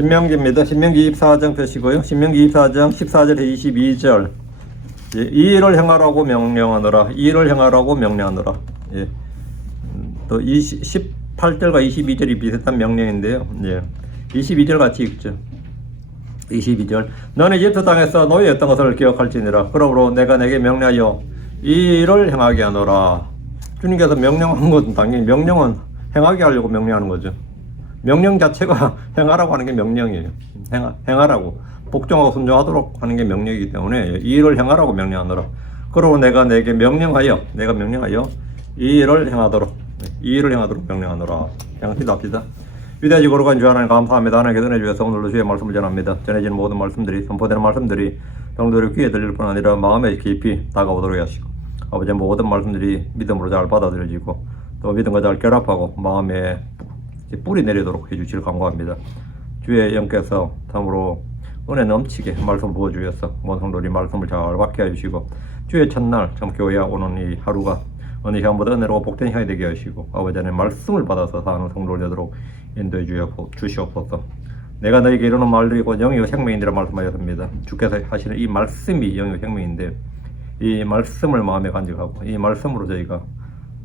신명기입니다. 신명기 24장 펴시고요. 신명기 24장 14절에 22절. 예, 이 일을 행하라고 명령하노라. 이 일을 행하라고 명령하노라. 예. 또 18절과 22절이 비슷한 명령인데요. 예. 22절 같이 읽죠. 22절. 너는 이집트 땅에서 노예였던 것을 기억할지니라. 그러므로 내가 내게 명령하여 이 일을 행하게 하노라. 주님께서 명령한 것은 당연히 명령은 행하게 하려고 명령하는 거죠. 명령 자체가 행하라고 하는 게 명령이에요. 행하라고. 복종하고 순종하도록 하는 게 명령이기 때문에 이 일을 행하라고 명령하노라. 그러고 내가 내게 명령하여 이 일을 행하도록 명령하노라. 그냥 기도합시다. 위대하시고 거룩한 주 하나님 감사합니다. 하나님께 은혜 주셔서 오늘도 주의 말씀을 전합니다. 전해지는 모든 말씀들이 선포되는 말씀들이 성도의 귀에 들릴 뿐 아니라 마음에 깊이 다가오도록 하시고 아버지 모든 말씀들이 믿음으로 잘 받아들여지고 또 믿음과 잘 결합하고 마음에 뿌리 내리도록 해주시길 간구합니다. 주의 영께서 참으로 은혜 넘치게 말씀 부어주셔서 모든 성도들이 말씀을 잘 받게 해주시고 주의 첫날 참 교회에 오는 이 하루가 어느 향보다 은혜로 복된 향이 되게 하시고 아버지 하나님 말씀을 받아서 사는 성도를 되도록 인도해 주시옵소서. 내가 너에게 이르는 말들이 곧 영이요 생명이니라 말씀하셨습니다. 주께서 하시는 이 말씀이 영이요 생명인데 이 말씀을 마음에 간직하고 이 말씀으로 저희가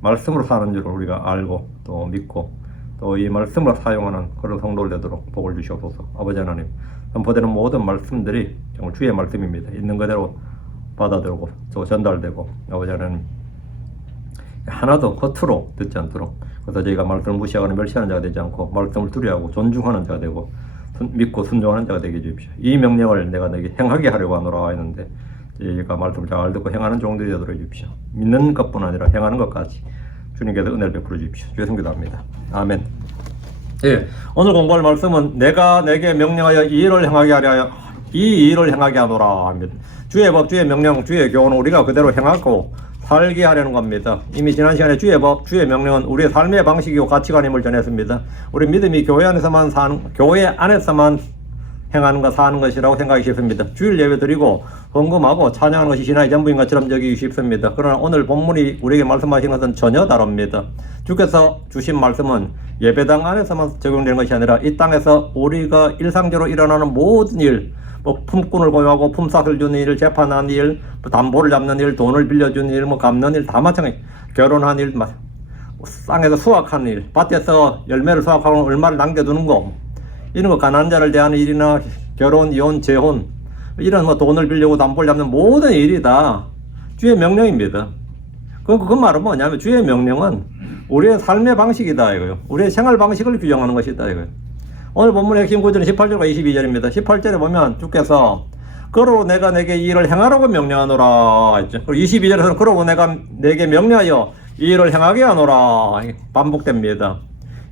말씀으로 사는 줄 우리가 알고 또 믿고 또 이 말씀을 사용하는 그런 성도를 되도록 복을 주시옵소서. 아버지 하나님 선포되는 모든 말씀들이 정말 주의 말씀입니다. 있는 그대로 받아들고 또 전달되고 아버지 하나님 하나도 겉으로 듣지 않도록 그래서 저희가 말씀을 무시하거나 멸시하는 자가 되지 않고 말씀을 두려워하고 존중하는 자가 되고 믿고 순종하는 자가 되게 해주십시오. 이 명령을 내가 너에게 행하게 하려고 하노라 했는데 저희가 말씀을 잘 듣고 행하는 종들이 되도록 해주십시오. 믿는 것뿐 아니라 행하는 것까지 주님께서 은혜를 베풀어 주십시오. 주의 성기도합니다. 아멘. 예, 오늘 공부할 말씀은 내가 내게 명령하여 이 일을 행하게 하노라 합니다. 주의 법, 주의 명령, 주의 교훈은 우리가 그대로 행하고 살게 하려는 겁니다. 이미 지난 시간에 주의 법, 주의 명령은 우리의 삶의 방식이고 가치관임을 전했습니다. 우리 믿음이 교회 안에서만 행하는 것, 사는 것이라고 생각하기 쉽습니다. 주일 예배 드리고 헌금하고 찬양하는 것이 신앙의 전부인 것처럼 여기기 쉽습니다. 그러나 오늘 본문이 우리에게 말씀하신 것은 전혀 다릅니다. 주께서 주신 말씀은 예배당 안에서만 적용되는 것이 아니라 이 땅에서 우리가 일상적으로 일어나는 모든 일, 품꾼을 고용하고 품삯을 주는 일, 재판하는 일, 담보를 잡는 일, 돈을 빌려주는 일, 갚는 일 다 마찬가지. 결혼한 일, 땅에서 수확하는 일, 밭에서 열매를 수확하고 얼마를 남겨두는 거, 이런 거 가난한 자를 대하는 일이나 결혼, 이혼, 재혼, 이런 돈을 빌려고 담보를 잡는 모든 일이 다 주의 명령입니다. 그 말은 뭐냐면 주의 명령은 우리의 삶의 방식이다 이거요. 우리의 생활 방식을 규정하는 것이다 이거요. 오늘 본문의 핵심 구절은 18절과 22절입니다. 18절에 보면 주께서 그러고 내가 내게 이 일을 행하라고 명령하노라 했죠. 그리고 22절에서는 그러고 내가 내게 명령하여 이 일을 행하게 하노라 반복됩니다.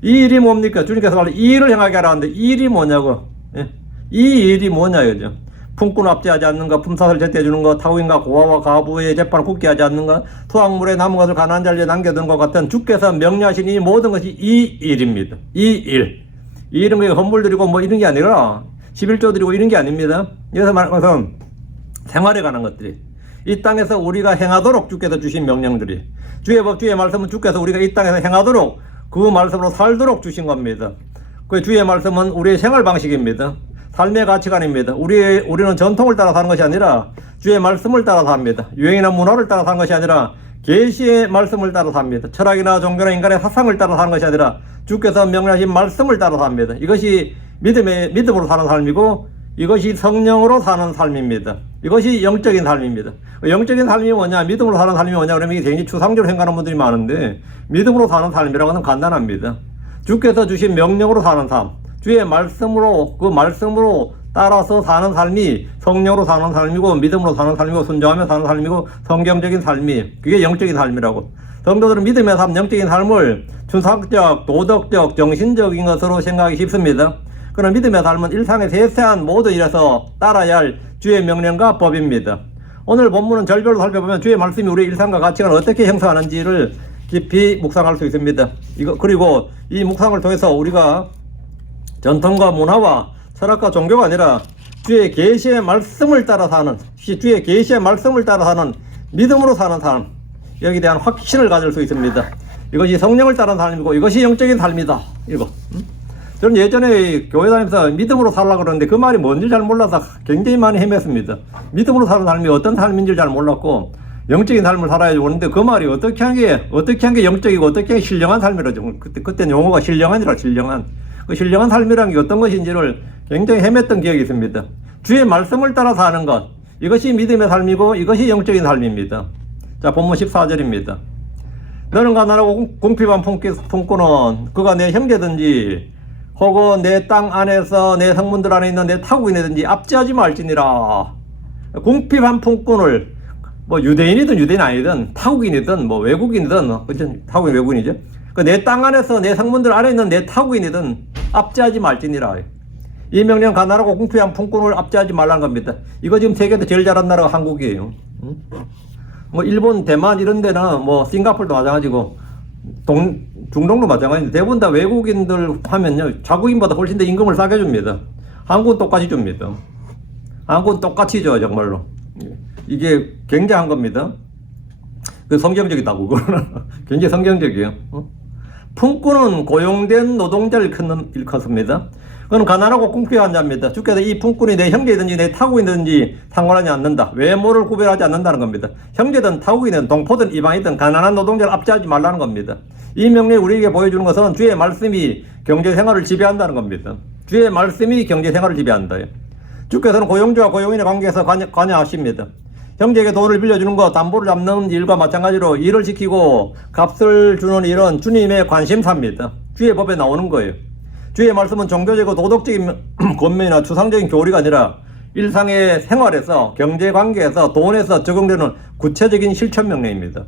이 일이 뭡니까? 주님께서 말로 이 일을 행하게 하라는데 이 일이 뭐냐고. 예? 이 일이 뭐냐 이거죠. 품꾼 압제하지 않는 것, 품삯을 제때해 주는 것, 타국인과 고아와 가부의 재판을 굳게 하지 않는 것, 투항물에 남은 것을 가난한 자리에 남겨두는 것 같은 주께서 명령하신 이 모든 것이 이 일입니다. 이 일. 이 일은 그냥 헌물 드리고 뭐 이런 게 아니라 11조 드리고 이런 게 아닙니다. 여기서 말하는 것은 생활에 관한 것들이 이 땅에서 우리가 행하도록 주께서 주신 명령들이 주의 법, 주의 말씀은 주께서 우리가 이 땅에서 행하도록 그 말씀으로 살도록 주신 겁니다. 그 주의 말씀은 우리의 생활 방식입니다. 삶의 가치관입니다. 우리는 전통을 따라 사는 것이 아니라 주의 말씀을 따라 삽니다. 유행이나 문화를 따라 사는 것이 아니라 계시의 말씀을 따라 삽니다. 철학이나 종교나 인간의 사상을 따라 사는 것이 아니라 주께서 명령하신 말씀을 따라 삽니다. 이것이 믿음으로 사는 삶이고 이것이 성령으로 사는 삶입니다. 이것이 영적인 삶입니다. 영적인 삶이 뭐냐, 믿음으로 사는 삶이 뭐냐 그러면 이게 굉장히 추상적으로 생각하는 분들이 많은데 믿음으로 사는 삶이라고 하는 간단합니다. 주께서 주신 명령으로 사는 삶, 주의 말씀으로 그 말씀으로 따라서 사는 삶이 성령으로 사는 삶이고 믿음으로 사는 삶이고 순종하며 사는 삶이고 성경적인 삶이 그게 영적인 삶이라고. 성도들은 믿음의 삶, 영적인 삶을 추상적, 도덕적, 정신적인 것으로 생각하기 쉽습니다. 그러나 믿음의 삶은 일상의 세세한 모든 일에서 따라야 할 주의 명령과 법입니다. 오늘 본문은 절별로 살펴보면 주의 말씀이 우리의 일상과 가치관을 어떻게 형성하는지를 깊이 묵상할 수 있습니다. 그리고 이 묵상을 통해서 우리가 전통과 문화와 철학과 종교가 아니라 주의 계시의 말씀을 따라 사는, 주의 계시의 말씀을 따라 사는 믿음으로 사는 삶, 여기에 대한 확신을 가질 수 있습니다. 이것이 성령을 따른 삶이고 이것이 영적인 삶이다. 이거. 저는 예전에 교회 다니면서 믿음으로 살려고 그러는데 그 말이 뭔지 잘 몰라서 굉장히 많이 헤맸습니다. 믿음으로 사는 삶이 어떤 삶인지 잘 몰랐고 영적인 삶을 살아야지 오는데 그 말이 어떻게 한 게 영적이고 어떻게 한 게 신령한 삶이라죠. 그때는 용어가 신령한이라 신령한. 그 신령한 삶이라는 게 어떤 것인지를 굉장히 헤맸던 기억이 있습니다. 주의 말씀을 따라 사는 것. 이것이 믿음의 삶이고 이것이 영적인 삶입니다. 자, 본문 14절입니다. 너는 가난하고 궁핍한 품꾼은 그가 내 형제든지 혹은 내 땅 안에서 내 성문들 안에 있는 내 타국인이든지 압제하지 말지니라. 궁핍한 품꾼을 뭐 유대인이든 유대인 아니든 타국인이든 뭐 외국인이든 그죠? 타국인 외국인이죠. 그 내 땅 안에서 내 성문들 안에 있는 내 타국인이든 압제하지 말지니라. 이 명령 가난하고 궁핍한 품꾼을 압제하지 말라는 겁니다. 이거 지금 세계에서 제일 잘한 나라가 한국이에요. 뭐 일본, 대만 이런 데나 뭐 싱가포르도 마찬가지고 중동도 마찬가지인데 대부분 다 외국인들 하면요 자국인보다 훨씬 더 임금을 싸게 줍니다. 한국은 똑같이 줍니다. 한국은 똑같이 줘요 정말로. 이게 굉장한 겁니다. 그 성경적이다고 그거는 굉장히 성경적이에요. 품꾼은 고용된 노동자를 일컫습니다. 그건 가난하고 궁핍한 자입니다. 주께서 이 품꾼이 내 형제든지 내 타국이든지 상관하지 않는다. 외모를 구별하지 않는다는 겁니다. 형제든 타국이든 동포든 이방이든 가난한 노동자를 압제하지 말라는 겁니다. 이 명령이 우리에게 보여주는 것은 주의 말씀이 경제생활을 지배한다는 겁니다. 주의 말씀이 경제생활을 지배한다. 주께서는 고용주와 고용인의 관계에서 관여하십니다. 형제에게 돈을 빌려주는 것, 담보를 잡는 일과 마찬가지로 일을 지키고 값을 주는 일은 주님의 관심사입니다. 주의 법에 나오는 거예요. 주의 말씀은 종교적이고 도덕적인 권면이나 추상적인 교리가 아니라 일상의 생활에서 경제관계에서 돈에서 적용되는 구체적인 실천 명령입니다.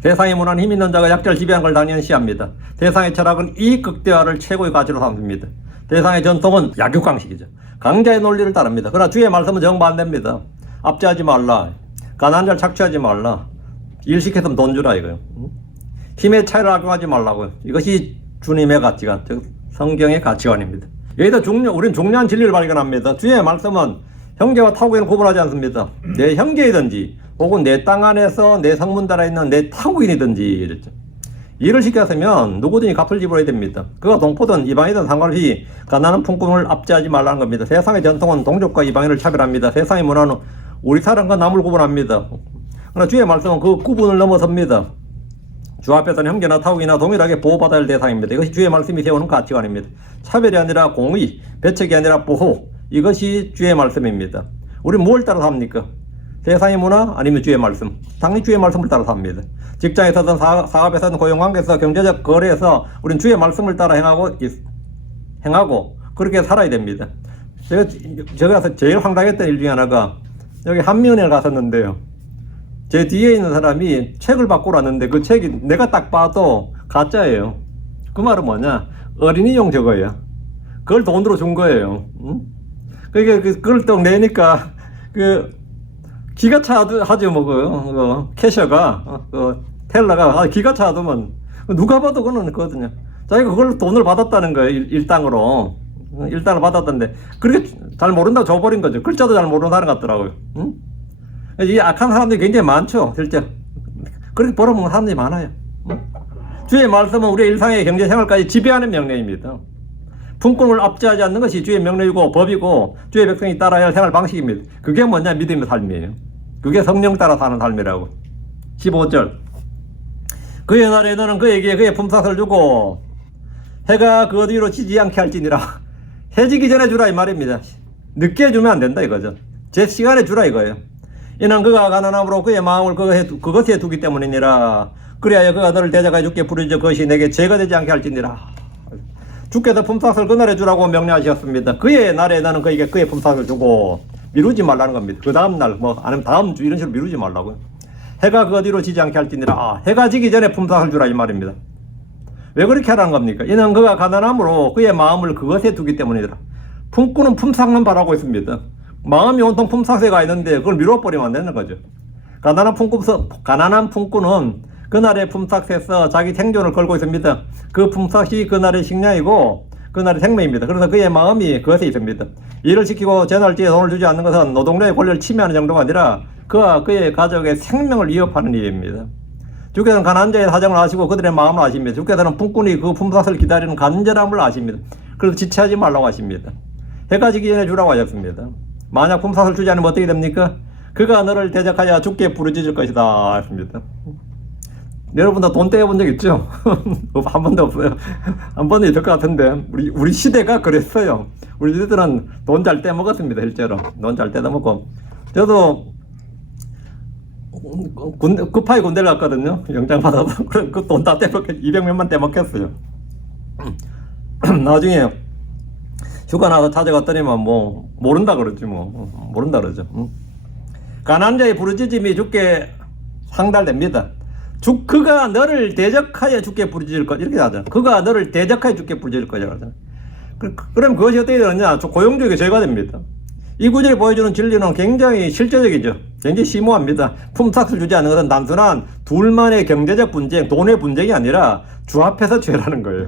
세상의 문화는 힘 있는 자가 약자를 지배하는 걸 당연시합니다. 세상의 철학은 이익 극대화를 최고의 가치로 삼습니다. 세상의 전통은 약육강식이죠. 강자의 논리를 따릅니다. 그러나 주의 말씀은 정반대입니다. 압제하지 말라. 가난한 자를 착취하지 말라. 일 시켰으면 돈 주라 이거요. 힘의 차이를 악용하지 말라고요. 이것이 주님의 가치관, 즉 성경의 가치관입니다. 여기다 우리는 중요한 진리를 발견합니다. 주의 말씀은 형제와 타국인을 구분하지 않습니다. 내 형제이든지 혹은 내 땅 안에서 내 성문달에 있는 내 타국인이든지 이랬죠. 일을 시켰으면 누구든지 값을 지불해야 됩니다. 그가 동포든 이방이든 상관없이 가난한 품꾼을 압제하지 말라는 겁니다. 세상의 전통은 동족과 이방인을 차별합니다. 세상의 문화는 우리 사람과 남을 구분합니다. 그러나 주의 말씀은 그 구분을 넘어섭니다. 주 앞에서는 형제나 타국이나 동일하게 보호받아야 할 대상입니다. 이것이 주의 말씀이 세우는 가치관입니다. 차별이 아니라 공의, 배척이 아니라 보호, 이것이 주의 말씀입니다. 우리는 뭘 따라 삽니까? 세상의 문화 아니면 주의 말씀? 당연히 주의 말씀을 따라 삽니다. 직장에서든 사업에서든 고용관계에서 경제적 거래에서 우리는 주의 말씀을 따라 행하고 그렇게 살아야 됩니다. 제가 제일 황당했던 일 중에 하나가 여기 한미은행을 갔었는데요. 제 뒤에 있는 사람이 책을 바꾸러 왔는데 그 책이 내가 딱 봐도 가짜예요. 그 말은 뭐냐? 어린이용 저거예요. 그걸 돈으로 준 거예요. 응? 그걸 또 내니까 기가 차하죠 뭐 캐셔가 텔러가 기가 차하더만 누가 봐도 그거는 자기가 그걸 돈을 받았다는 거예요. 일당으로 일당을 받았던데 그렇게 잘 모른다고 줘버린 거죠. 글자도 잘 모르는 사람 같더라고요. 응? 이 악한 사람들이 굉장히 많죠, 실제. 그렇게 벌어먹는 사람들이 많아요. 주의 말씀은 우리의 일상의 경제생활까지 지배하는 명령입니다. 품꾼을 압제하지 않는 것이 주의 명령이고 법이고 주의 백성이 따라야 할 생활 방식입니다. 그게 뭐냐? 믿음의 삶이에요. 그게 성령 따라 사는 삶이라고. 15절. 그의 날에 너는 그에게 그의 품삯을 주고 해가 그 뒤로 지지 않게 할지니라. 해지기 전에 주라 이 말입니다. 늦게 주면 안 된다 이거죠. 제 시간에 주라 이거예요. 이는 그가 가난함으로 그의 마음을 그것에 두기 때문이니라. 그리하여 그가 너를 대적하여 주께 부르짖어 그것이 내게 죄가 되지 않게 할지니라. 주께서 품삯을 그날에 주라고 명령하셨습니다. 그의 날에 나는 그에게 그의 품삯을 주고 미루지 말라는 겁니다. 그 다음 날 아니면 다음 주 이런 식으로 미루지 말라고요. 해가 그 뒤로 지지 않게 할지니라. 해가 지기 전에 품삯을 주라 이 말입니다. 왜 그렇게 하라는 겁니까? 이는 그가 가난함으로 그의 마음을 그것에 두기 때문이라. 품꾼은 품삯만 바라고 있습니다. 마음이 온통 품삯에 가 있는데 그걸 미뤄버리면 안 되는 거죠. 가난한 품꾼은 그날의 품삯에서 자기 생존을 걸고 있습니다. 그 품삯이 그날의 식량이고 그날의 생명입니다. 그래서 그의 마음이 그것에 있습니다. 일을 지키고 재날지에 돈을 주지 않는 것은 노동자의 권리를 침해하는 정도가 아니라 그와 그의 가족의 생명을 위협하는 일입니다. 주께서는 가난한 자의 사정을 아시고 그들의 마음을 아십니다. 주께서는 품꾼이 그 품삯을 기다리는 간절함을 아십니다. 그래서 지체하지 말라고 하십니다. 해가 지기 전에 주라고 하셨습니다. 만약 품삯을 주지 않으면 어떻게 됩니까? 그가 너를 대적하여 죽게 부르짖을 것이다 했습니다. 여러분도 돈 떼어본 적 있죠? 한 번도 없어요. 한 번도 있을 것 같은데 우리 시대가 그랬어요. 우리 시대들은 돈 잘 떼먹었습니다. 실제로 돈 잘 떼먹고 저도 급하게 군대를 갔거든요. 영장 받아서 그 돈 다 떼먹 200몇만 떼먹혔어요. 나중에 휴가 나서 찾아갔더니만 뭐 모른다 그러지 뭐 모른다 그러죠. 가난한 자의 부르짖음이 주께 상달됩니다. 그가 너를 대적하여 주께 부르짖을 것 이렇게 하죠. 그가 너를 대적하여 주께 부르짖을 거라고 하잖아요. 그럼 그것이 어떻게 되느냐? 고용주에게 죄가 됩니다. 이 구절이 보여주는 진리는 굉장히 실제적이죠. 굉장히 심오합니다. 품삯을 주지 않는 것은 단순한 둘만의 경제적 분쟁, 돈의 분쟁이 아니라 주 앞에서 죄라는 거예요.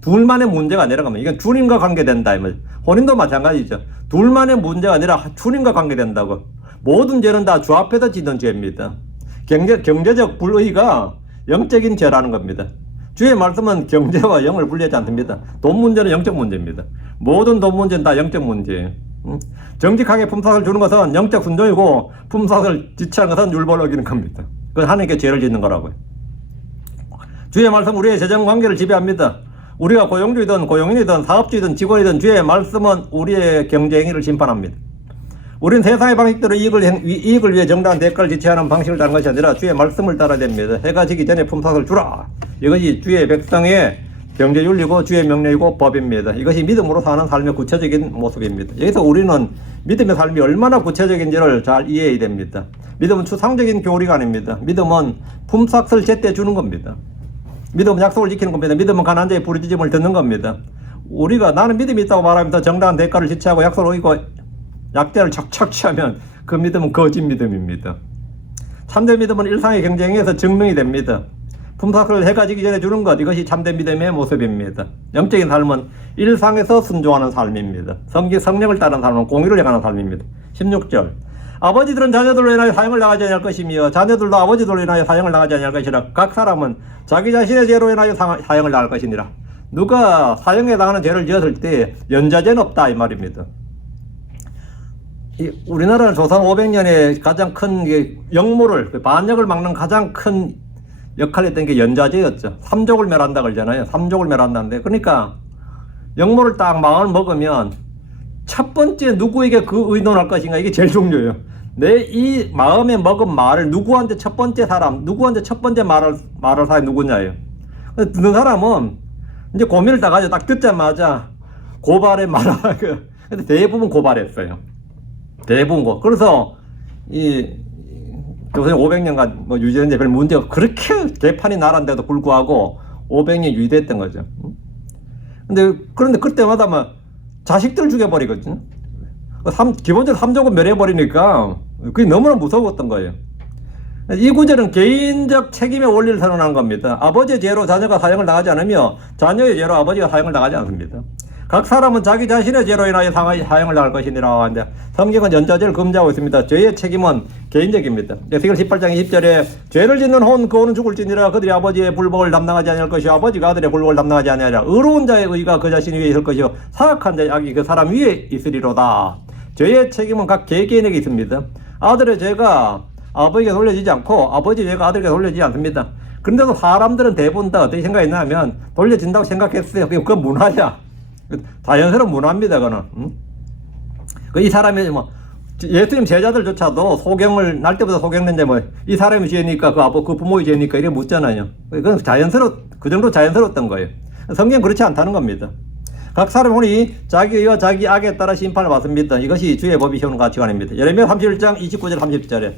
둘만의 문제가 아니라 이건 주님과 관계된다. 혼인도 마찬가지죠. 둘만의 문제가 아니라 주님과 관계된다고. 모든 죄는 다 주 앞에서 짓는 죄입니다. 경제적 불의가 영적인 죄라는 겁니다. 주의 말씀은 경제와 영을 분리하지 않습니다. 돈 문제는 영적 문제입니다. 모든 돈 문제는 다 영적 문제예요. 정직하게 품삯을 주는 것은 영적 순종이고 품삯을 지체하는 것은 율법을 어기는 겁니다. 그건 하나님께 죄를 짓는 거라고요. 주의 말씀 우리의 재정관계를 지배합니다. 우리가 고용주이든 고용인이든 사업주이든 직원이든 주의 말씀은 우리의 경제행위를 심판합니다. 우리는 세상의 방식대로 이익을 위해 정당한 대가를 지체하는 방식을 따르는 것이 아니라 주의 말씀을 따라야 됩니다. 해가 지기 전에 품삯을 주라. 이것이 주의 백성의 경제윤리고 주의 명령이고 법입니다. 이것이 믿음으로 사는 삶의 구체적인 모습입니다. 여기서 우리는 믿음의 삶이 얼마나 구체적인지를 잘 이해해야 됩니다. 믿음은 추상적인 교리가 아닙니다. 믿음은 품삯을 제때 주는 겁니다. 믿음은 약속을 지키는 겁니다. 믿음은 가난한 자의 부르짖음을 듣는 겁니다. 우리가 나는 믿음이 있다고 말하면서 정당한 대가를 지체하고 약속을 어기고 약대를 척척 취하면 그 믿음은 거짓 믿음입니다. 참된 믿음은 일상의 경쟁에서 증명이 됩니다. 품삯을 해가 지기 전에 주는 것, 이것이 참된 믿음의 모습입니다. 영적인 삶은 일상에서 순종하는 삶입니다. 성령을 따르는 삶은 공의를 행하는 삶입니다. 16절 아버지들은 자녀들로 인하여 사형을 당하지 아니할 것이며 자녀들도 아버지들로 인하여 사형을 당하지 아니할 것이라. 각 사람은 자기 자신의 죄로 인하여 사형을 당할 것이니라. 누가 사형에 당하는 죄를 지었을 때 연좌죄는 없다 이 말입니다. 우리나라는 조선 500년에 가장 큰 역모를 반역을 막는 가장 큰 역할을 했던 게 연좌제였죠. 삼족을 멸한다 그러잖아요. 삼족을 멸한다는데 그러니까 역모를 딱 마음을 먹으면 첫 번째 누구에게 그 의논할 것인가 이게 제일 중요해요. 내 이 마음에 먹은 말을 누구한테 첫 번째 말할 사람이 누구냐예요. 듣는 사람은 이제 고민을 다 가지고 딱 듣자마자 고발에 말하고 근데 대부분 고발했어요. 대부분 그래서 이 조선 500년간 뭐 유지했는데 별 문제가 그렇게 개판이 나란데도 불구하고 500년 유지됐던 거죠. 그런데 그때마다 막 자식들 죽여버리거든요. 기본적으로 삼족은 멸해버리니까 그게 너무나 무서웠던 거예요. 이 구절은 개인적 책임의 원리를 선언한 겁니다. 아버지의 죄로 자녀가 사형을 당하지 않으며 자녀의 죄로 아버지가 사형을 당하지 않습니다. 각 사람은 자기 자신의 죄로 인하여 사형을 당할 것이니라 하는데 성경은 연좌죄를 금지하고 있습니다. 죄의 책임은 개인적입니다. 에스겔 18장 20절에 죄를 짓는 혼 그호는 죽을지니라. 그들이 아버지의 불복을 담당하지 아니할 것이요 아버지가 아들의 불복을 담당하지 아니하리라. 의로운 자의 의가 그 자신 위에 있을 것이요 사악한 자의 악이 그 사람 위에 있으리로다. 죄의 책임은 각 개개인에게 있습니다. 아들의 죄가 아버지에게 돌려지지 않고 아버지의 죄가 아들에게 돌려지지 않습니다. 그런데도 사람들은 대부분 다 어떻게 생각했냐면 돌려진다고 생각했어요. 그건 문화야. 자연스러운 문화입니다. 그거는. 이 사람이 뭐 예수님 제자들조차도 소경을 날 때부터 소경했는데 뭐 이 사람이 죄니까 그 부모의 죄니까 이렇게 묻잖아요. 그건 그 정도 자연스러웠던 거예요. 성경 그렇지 않다는 겁니다. 각 사람이 자기 의와 자기 악에 따라 심판을 받습니다. 이것이 주의 법이 세우는 가치관입니다. 예레미야 31장 29절 30절에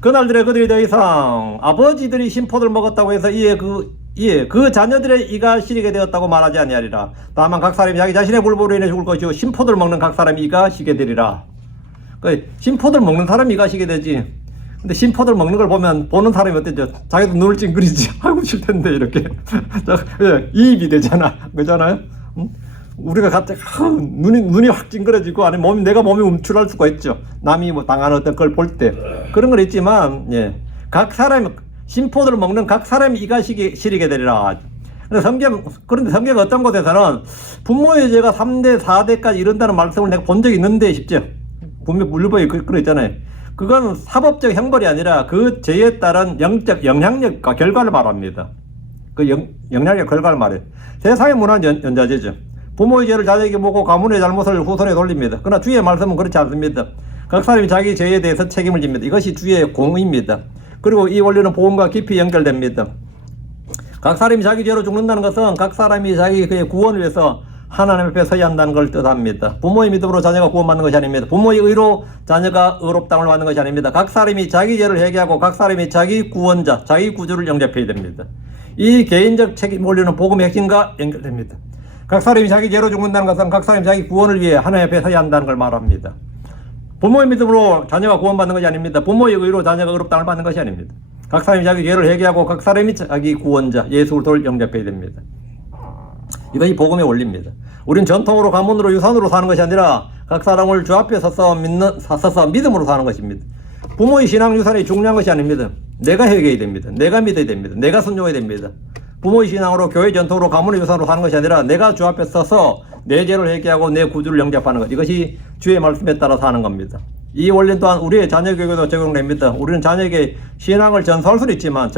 그날들에 그들이 더 이상 아버지들이 신포도를 먹었다고 해서 그 자녀들의 이가 시리게 되었다고 말하지 아니하리라. 다만 각 사람이 자기 자신의 불법으로 인해 죽을 것이요 신포도를 먹는 각 사람이 이가 시게 되리라. 신포도를 먹는 사람이 이가 시게 되지. 근데 신포도를 먹는 걸 보는 사람이 어땠죠? 자기도 눈을 찡그리지. 아이고 싫텐데 이렇게 이입이 되잖아. 그잖아요? 우리가 갑자기 눈이 확 찡그러지고 아니 내가 몸이 움츠러들 수가 있죠. 남이 뭐 당하는 어떤 걸 볼 때 그런 건 있지만 각 사람이 심포도를 먹는 각 사람이 이가 시리게 되리라. 그런데 성경 어떤 곳에서는 부모의 죄가 3대, 4대까지 이른다는 말씀을 내가 본 적이 있는데 싶죠. 분명 물류법에 그러 있잖아요. 그건 사법적 형벌이 아니라 그 죄에 따른 영적 영향력과 결과를 말합니다. 그 영향력 결과를 말해요. 세상의 문화는 연자제죠. 부모의 죄를 자식에게 묻고 가문의 잘못을 후손에 돌립니다. 그러나 주의 말씀은 그렇지 않습니다. 각 사람이 자기 죄에 대해서 책임을 집니다. 이것이 주의 공의입니다. 그리고 이 원리는 복음과 깊이 연결됩니다. 각 사람이 자기 죄로 죽는다는 것은 각 사람이 자기 그의 구원을 위해서 하나님 앞에 서야 한다는 걸 뜻합니다. 부모의 믿음으로 자녀가 구원받는 것이 아닙니다. 부모의 의로 자녀가 의롭다함을 받는 것이 아닙니다. 각 사람이 자기 죄를 회개하고 각 사람이 자기 구원자, 자기 구주를 영접해야 됩니다. 이 개인적 책임 원리는 복음의 핵심과 연결됩니다. 각 사람이 자기 죄로 죽는다는 것은 각 사람이 자기 구원을 위해 하나님 앞에 서야 한다는 걸 말합니다. 부모의 믿음으로 자녀가 구원받는 것이 아닙니다. 부모의 의로 자녀가 의롭다함을 받는 것이 아닙니다. 각 사람이 자기 죄를 회개하고 각 사람이 자기 구원자 예수 그리스도를 영접해야 됩니다. 이것이 복음의 원리입니다. 우린 전통으로 가문으로 유산으로 사는 것이 아니라 각 사람을 주 앞에 서서 믿음으로 사는 것입니다. 부모의 신앙 유산이 중요한 것이 아닙니다. 내가 회개해야 됩니다. 내가 믿어야 됩니다. 내가 순종해야 됩니다. 부모의 신앙으로 교회 전통으로 가문의 유산으로 사는 것이 아니라 내가 주 앞에 서서 내 죄를 회개하고 내 구주를 영접하는 것. 이것이 주의 말씀에 따라 사는 겁니다. 이 원리 또한 우리의 자녀교육에도 적용됩니다. 우리는 자녀에게 신앙을 전할 수는 있지만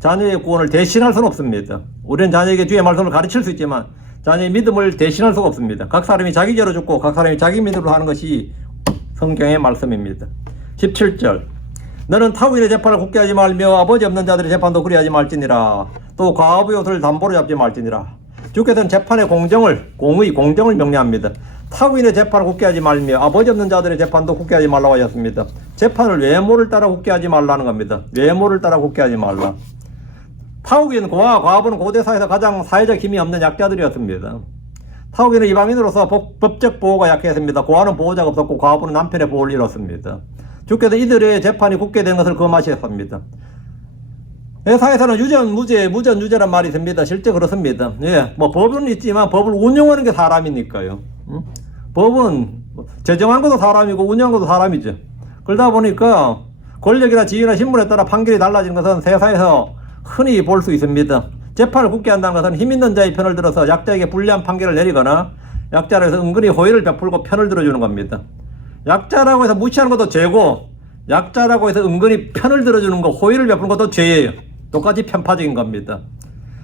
자녀의 구원을 대신할 수는 없습니다. 우리는 자녀에게 주의 말씀을 가르칠 수 있지만 자녀의 믿음을 대신할 수가 없습니다. 각 사람이 자기 죄로 죽고 각 사람이 자기 믿음으로 하는 것이 성경의 말씀입니다. 17절 너는 타국인의 재판을 굳게 하지 말며 아버지 없는 자들의 재판도 그리하지 말지니라. 또 과부의 옷을 담보로 잡지 말지니라. 주께서는 재판의 공정을 명령합니다. 타국인의 재판을 굳게 하지 말며 아버지 없는 자들의 재판도 굳게 하지 말라고 하셨습니다. 재판을 외모를 따라 굳게 하지 말라는 겁니다. 외모를 따라 굳게 하지 말라. 타국인 고아 과부는 고대사에서 가장 사회적 힘이 없는 약자들이었습니다. 타국인은 이방인으로서 법적 보호가 약했습니다. 고아는 보호자가 없었고 과부는 남편의 보호를 잃었습니다. 주께서 이들의 재판이 굳게 된 것을 금하셨습니다. 세상에서는 유전 무죄, 무전 유죄란 말이 있습니다. 실제 그렇습니다. 예, 뭐 법은 있지만 법을 운영하는 게 사람이니까요. 법은 제정한 것도 사람이고 운영한 것도 사람이죠. 그러다 보니까 권력이나 지위나 신분에 따라 판결이 달라지는 것은 세상에서 흔히 볼 수 있습니다. 재판을 굳게 한다는 것은 힘 있는 자의 편을 들어서 약자에게 불리한 판결을 내리거나 약자로 해서 은근히 호의를 베풀고 편을 들어주는 겁니다. 약자라고 해서 무시하는 것도 죄고 약자라고 해서 은근히 편을 들어주는 것, 호의를 베푸는 것도 죄예요. 똑같이 편파적인 겁니다.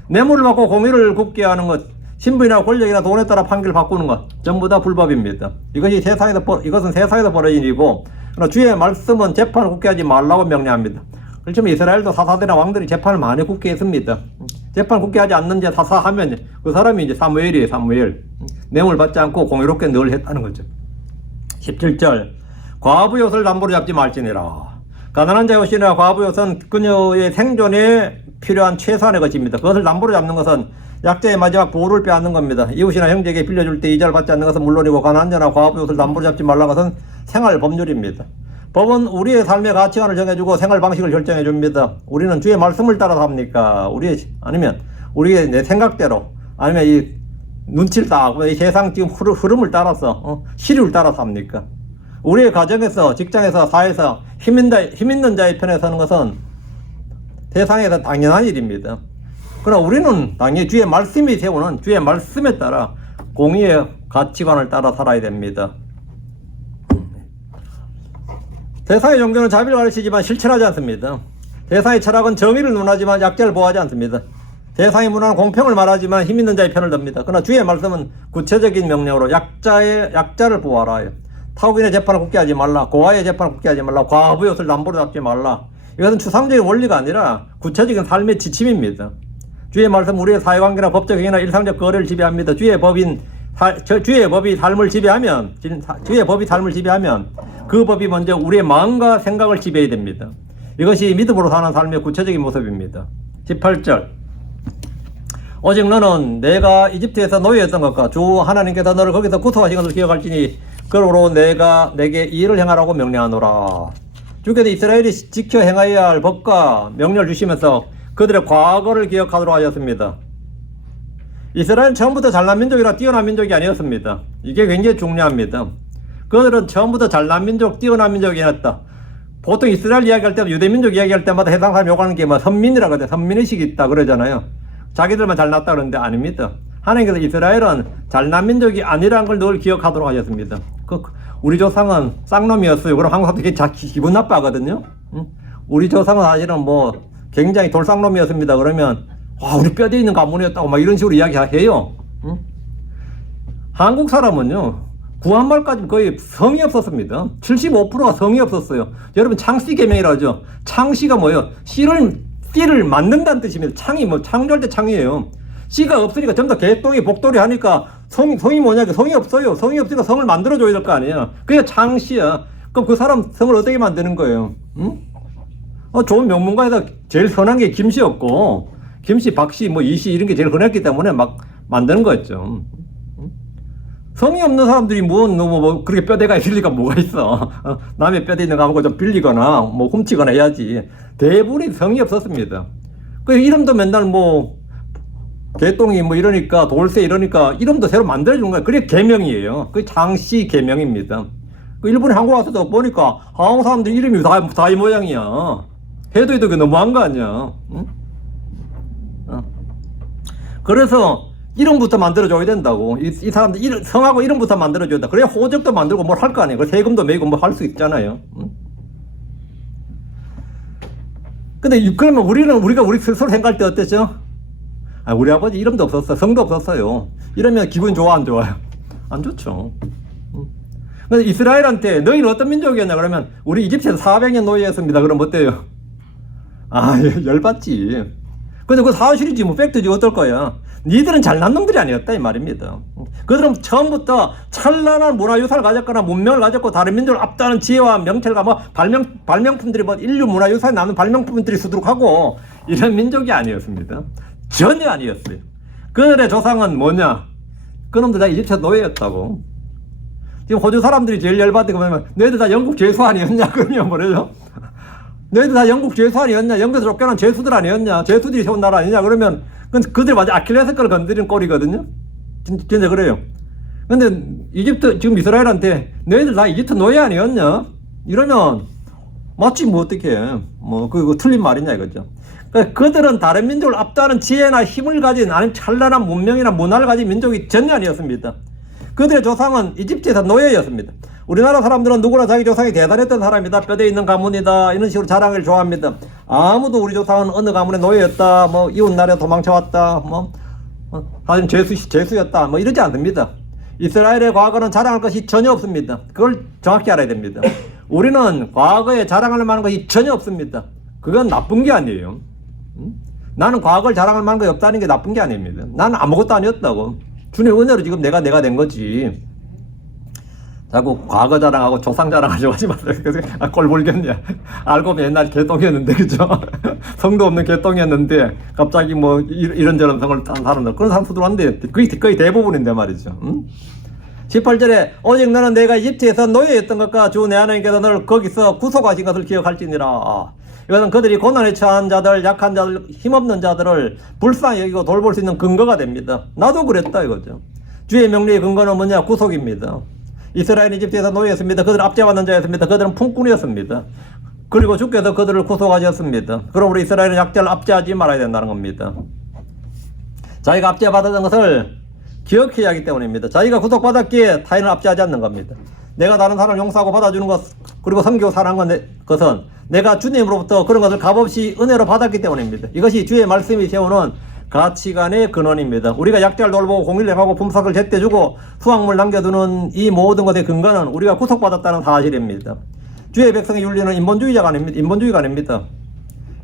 뇌물을 받고 공의를 굳게 하는 것, 신분이나 권력이나 돈에 따라 판결을 바꾸는 것 전부 다 불법입니다. 이것은 세상에서 벌어진 일이고 주의 말씀은 재판을 굳게 하지 말라고 명령합니다. 그렇지만 이스라엘도 사사들이나 왕들이 재판을 많이 굳게 했습니다. 재판 굳게 하지 않는 자 사사하면 그 사람이 이제 사무엘이에요. 사무엘. 뇌물 받지 않고 공의롭게 늘 했다는 거죠. 17절 과부의 옷을 담보로 잡지 말지니라. 가난한 자의 옷이나 과부의 옷은 그녀의 생존에 필요한 최소한의 것입니다. 그것을 담보로 잡는 것은 약자의 마지막 보호를 빼앗는 겁니다. 이웃이나 형제에게 빌려줄 때 이자를 받지 않는 것은 물론이고 가난한 자나 과부의 옷을 담보로 잡지 말라는 것은 생활 법률입니다. 법은 우리의 삶의 가치관을 정해주고 생활 방식을 결정해 줍니다. 우리는 주의 말씀을 따라 삽니까? 아니면 우리의 내 생각대로 아니면 이 눈치를 따고 이 세상 지금 흐름을 따라서 시류를 따라 삽니까? 우리의 가정에서 직장에서 사회에서 힘 있는 자의 편에 서는 것은 세상에서 당연한 일입니다. 그러나 우리는 당연히 주의 말씀이 세우는 주의 말씀에 따라 공의의 가치관을 따라 살아야 됩니다. 세상의 종교는 자비를 가르치지만 실천하지 않습니다. 세상의 철학은 정의를 논하지만 약자를 보호하지 않습니다. 세상의 문화는 공평을 말하지만 힘 있는 자의 편을 듭니다. 그러나 주의 말씀은 구체적인 명령으로 약자를 보호하라. 타국인의 재판을 굳게 하지 말라. 고아의 재판을 굳게 하지 말라. 과부의 옷을 담보로 잡지 말라. 이것은 추상적인 원리가 아니라 구체적인 삶의 지침입니다. 주의 말씀 우리의 사회관계나 법적 행위나 일상적 거래를 지배합니다. 주의 법이 삶을 지배하면 그 법이 먼저 우리의 마음과 생각을 지배해야 됩니다. 이것이 믿음으로 사는 삶의 구체적인 모습입니다. 18절 오직 너는 내가 이집트에서 노예였던 것과 주 하나님께서 너를 거기서 구속하신 것을 기억할지니 그러므로 내가 내게 이 일을 행하라고 명령하노라. 주께서 이스라엘이 지켜 행하여야 할 법과 명령을 주시면서 그들의 과거를 기억하도록 하셨습니다. 이스라엘은 처음부터 잘난 민족이라 뛰어난 민족이 아니었습니다. 이게 굉장히 중요합니다. 그들은 처음부터 잘난 민족, 뛰어난 민족이었다. 보통 이스라엘 이야기할 때, 유대민족 이야기할 때마다 해당 사람 욕하는 게 뭐 선민이라고 하죠. 선민의식이 있다 그러잖아요. 자기들만 잘났다 그러는데 아닙니다. 하나님께서 이스라엘은 잘난 민족이 아니라는 걸 늘 기억하도록 하셨습니다. 우리 조상은 쌍놈이었어요. 그럼 한국 사람들이 기분 나빠하거든요. 우리 조상은 사실은 뭐 굉장히 돌쌍놈이었습니다. 그러면 와, 우리 뼈대 있는 가문이었다고 막 이런 식으로 이야기해요. 한국 사람은요, 구한말까지 거의 성이 없었습니다. 75%가 성이 없었어요. 여러분 창씨 계명이라고 하죠. 창씨가 뭐예요? 씨를 만든다는 뜻입니다. 창이 뭐 창조할 때 창이에요. 씨가 없으니까 전부 다 개똥이 복돌이 하니까 성이 뭐냐? 성이 없어요. 성이 없으니까 성을 만들어줘야 될 거 아니에요. 그게 창씨야. 그럼 그 사람 성을 어떻게 만드는 거예요? 응? 좋은 명문가에서 제일 흔한 게 김씨였고, 김씨, 박씨, 뭐 이씨 이런 게 제일 흔했기 때문에 막 만드는 거였죠. 성이 없는 사람들이 뭐 그렇게 뼈대가 있을 리가 뭐가 있어. 남의 뼈대 있는 거 하고 좀 빌리거나 뭐 훔치거나 해야지. 대부분이 성이 없었습니다. 그 이름도 맨날 뭐 개똥이 뭐 이러니까 돌쇠 이러니까 이름도 새로 만들어주는 거야. 그게 계명이에요. 그게 장씨 계명입니다. 그 일본에 한국 와서도 보니까 한국 사람들 이름이 다 이 모양이야. 해도 그게 너무한 거 아니야. 응? 그래서 이름부터 만들어줘야 된다고. 이 사람들 성하고 이름부터 만들어줘야 된다. 그래야 호적도 만들고 뭘 할 거 아니에요. 세금도 매고 뭐 할 수 있잖아요. 응? 근데 그러면 우리 스스로 생각할 때 어땠죠? 우리 아버지 이름도 없었어. 성도 없었어요. 이러면 기분 좋아, 안 좋아요? 안 좋죠. 근데 이스라엘한테 너희는 어떤 민족이었냐 그러면 우리 이집트에서 400년 노예였습니다. 그럼 어때요? 열받지. 근데 그 사실이지 뭐 팩트지 어떨 거야. 니들은 잘난 놈들이 아니었다 이 말입니다. 그들은 처음부터 찬란한 문화유산을 가졌거나 문명을 가졌고 다른 민족을 압도하는 지혜와 명철과 뭐 발명품들이 뭐 인류 문화유산에 남는 발명품들이 수두룩하고 이런 민족이 아니었습니다. 전혀 아니었어요. 그들의 조상은 뭐냐? 그놈들 다 이집트 노예였다고. 지금 호주 사람들이 제일 열받게 보면 너희들 다 영국 죄수 아니었냐? 그러면 뭐래요? 너희들 다 영국 죄수 아니었냐? 영국에서 쫓겨난 죄수들 아니었냐? 죄수들이 세운 나라 아니냐? 그러면 그들 완전 아킬레스건을 건드리는 꼴이거든요. 진짜 그래요. 근데 지금 이스라엘한테 너희들 다 이집트 노예 아니었냐? 이러면 맞지 뭐 어떻게 해. 뭐 그거 틀린 말이냐 이거죠. 그러니까 그들은 다른 민족을 압도하는 지혜나 힘을 가진 아니면 찬란한 문명이나 문화를 가진 민족이 전혀 아니었습니다. 그들의 조상은 이집트에서 노예였습니다. 우리나라 사람들은 누구나 자기 조상이 대단했던 사람이다, 뼈대 있는 가문이다 이런 식으로 자랑을 좋아합니다. 아무도 우리 조상은 어느 가문의 노예였다, 뭐 이웃 나라에 도망쳐왔다, 뭐 하여튼 죄수였다 뭐 이러지 않습니다. 이스라엘의 과거는 자랑할 것이 전혀 없습니다. 그걸 정확히 알아야 됩니다. 우리는 과거에 자랑할 만한 것이 전혀 없습니다. 그건 나쁜 게 아니에요. 나는 과거를 자랑할 만한 것이 없다는 게 나쁜 게 아닙니다. 나는 아무것도 아니었다고. 주님 은혜로 지금 내가 된 거지. 자꾸 과거 자랑하고 조상 자랑하려고 하지 마세요. 그래서 꼴 보겠냐. 알고 보면 옛날 개똥이었는데, 그죠? 성도 없는 개똥이었는데, 갑자기 뭐 이런저런 성을 탄 사람들, 그런 사람들도 한데, 거의 대부분인데 말이죠. 18절에 오직 너는 내가 이집트에서 노예였던 것과 주 내 하나님께서 너를 거기서 구속하신 것을 기억할지니라. 이것은 그들이 고난에 처한 자들, 약한 자들, 힘없는 자들을 불쌍히 여기고 돌볼 수 있는 근거가 됩니다. 나도 그랬다 이거죠. 주의 명령의 근거는 뭐냐? 구속입니다. 이스라엘 이집트에서 노예였습니다. 그들은 압제받는 자였습니다. 그들은 품꾼이었습니다. 그리고 주께서 그들을 구속하셨습니다. 그럼 우리 이스라엘은 약자를 압제하지 말아야 된다는 겁니다. 자기가 압제받았던 것을 기억해야 하기 때문입니다. 자기가 구속받았기에 타인을 압제하지 않는 겁니다. 내가 다른 사람을 용서하고 받아주는 것, 그리고 섬기고 사랑하는 것은 내가 주님으로부터 그런 것을 값없이 은혜로 받았기 때문입니다. 이것이 주의 말씀이 세우는 가치관의 근원입니다. 우리가 약자를 돌보고 공의를 행하고 품삯을 제때 주고 수확물 남겨두는 이 모든 것의 근거는 우리가 구속받았다는 사실입니다. 주의 백성의 윤리는 인본주의가 아닙니다.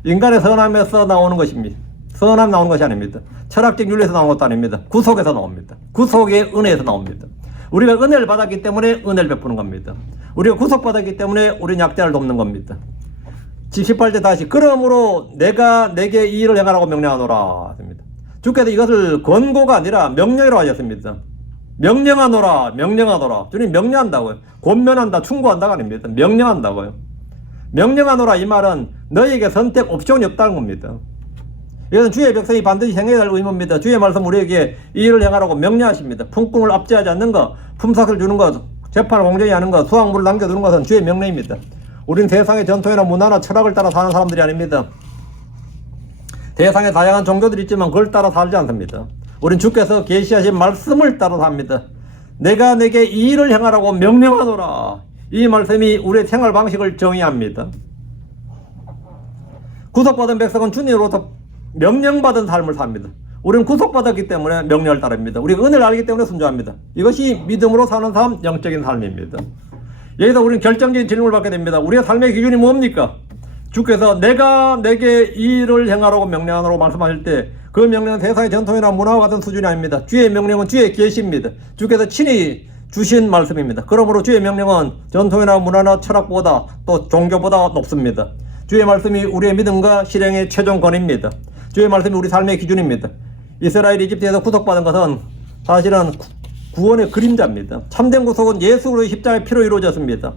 인간의 선함에서 나오는 것입니다. 선함 나오는 것이 아닙니다. 철학적 윤리에서 나온 것도 아닙니다. 구속에서 나옵니다. 구속의 은혜에서 나옵니다. 우리가 은혜를 받았기 때문에 은혜를 베푸는 겁니다. 우리가 구속받았기 때문에 우리는 약자를 돕는 겁니다. 18절 다시 그러므로 내가 내게 이 일을 행하라고 명령하노라. 주께서 이것을 권고가 아니라 명령이라고 하셨습니다. 명령하노라. 주님 명령한다고요. 권면한다, 충고한다가 아닙니다. 명령한다고요. 명령하노라 이 말은 너희에게 선택 옵션이 없다는 겁니다. 이것은 주의 백성이 반드시 행해야 할 의무입니다. 주의 말씀 우리에게 이 일을 행하라고 명령하십니다. 품꾼을 압제하지 않는 것, 품삯을 주는 것, 재판을 공정히 하는 것, 수확물을 남겨두는 것은 주의 명령입니다. 우린 세상의 전통이나 문화나 철학을 따라 사는 사람들이 아닙니다. 세상에 다양한 종교들이 있지만 그걸 따라 살지 않습니다. 우린 주께서 계시하신 말씀을 따라 삽니다. 내가 내게 이 일을 행하라고 명령하노라. 이 말씀이 우리의 생활 방식을 정의합니다. 구속받은 백성은 주님으로부터 명령받은 삶을 삽니다. 우리는 구속받았기 때문에 명령을 따릅니다. 우리가 은혜를 알기 때문에 순종합니다. 이것이 믿음으로 사는 삶, 영적인 삶입니다. 여기서 우리는 결정적인 질문을 받게 됩니다. 우리의 삶의 기준이 뭡니까? 주께서 내가 내게 이 일을 행하라고 명령하라고 말씀하실 때 그 명령은 세상의 전통이나 문화와 같은 수준이 아닙니다. 주의 명령은 주의 계시입니다. 주께서 친히 주신 말씀입니다. 그러므로 주의 명령은 전통이나 문화나 철학보다 또 종교보다 높습니다. 주의 말씀이 우리의 믿음과 실행의 최종권입니다. 주의 말씀이 우리 삶의 기준입니다. 이스라엘이 이집트에서 구속받은 것은 사실은 구원의 그림자입니다. 참된 구속은 예수 그리스도의 십자가의 피로 이루어졌습니다.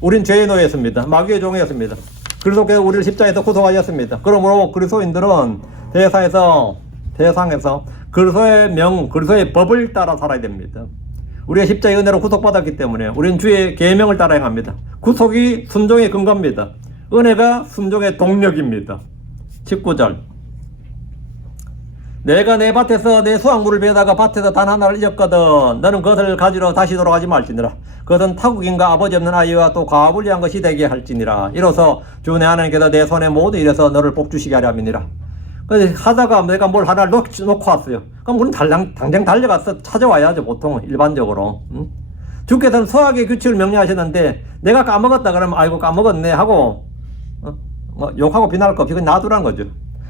우린 죄의 노예였습니다. 마귀의 종이었습니다. 그리스도께서 우리를 십자가에서 구속하셨습니다. 그러므로 그리스도인들은 세상에서 그리스도의 법을 따라 살아야 됩니다. 우리가 십자가의 은혜로 구속받았기 때문에 우리는 주의 계명을 따라 행합니다. 구속이 순종의 근거입니다. 은혜가 순종의 동력입니다. 19절 내가 내 밭에서 내 수확물을 베다가 밭에서 단 하나를 잊었거든. 너는 그것을 가지러 다시 돌아가지 말지니라. 그것은 타국인과 아버지 없는 아이와 또 과부리한 것이 되게 할지니라. 이로써 주 내 하나님께서 내 손에 모든 일에서 너를 복주시게 하려 함이니라. 그래서 하다가 내가 뭘 하나를 놓고 왔어요. 그럼 우리는 당장 달려가서 찾아와야죠. 보통은 일반적으로. 주께서는 수학의 규칙을 명령하셨는데 내가 까먹었다 그러면 아이고 까먹었네 하고 욕하고 비난할 거 없이 그냥 놔두라는 거죠.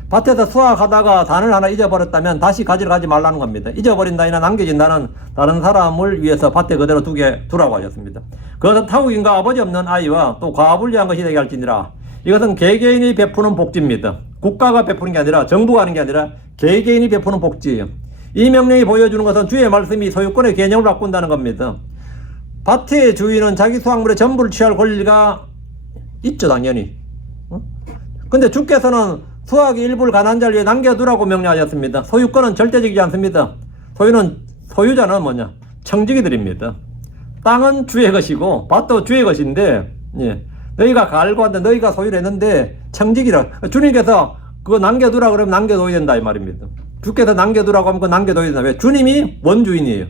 밭에서 수확하다가 단을 하나 잊어버렸다면 다시 가지러 가지 말라는 겁니다. 잊어버린다이나 남겨진다는 다른 사람을 위해서 밭에 그대로 두라고 하셨습니다. 그것은 타국인과 아버지 없는 아이와 또 과불리한 것이 되게 할지니라. 이것은 개개인이 베푸는 복지입니다. 국가가 베푸는 게 아니라 정부가 하는 게 아니라 개개인이 베푸는 복지예요. 이 명령이 보여주는 것은 주의 말씀이 소유권의 개념을 바꾼다는 겁니다. 밭의 주인은 자기 수확물의 전부를 취할 권리가 있죠, 당연히. 근데 주께서는 수확의 일부를 가난한 자를 위해 남겨두라고 명령하셨습니다. 소유권은 절대적이지 않습니다. 소유자는 뭐냐? 청지기들입니다. 땅은 주의 것이고 밭도 주의 것인데 너희가 갈고 한데 너희가 소유를 했는데 청지기라. 주님께서 그거 남겨두라 그러면 남겨둬야 된다 이 말입니다. 주께서 남겨두라고 하면 그거 남겨둬야 된다. 왜? 주님이 원주인이에요.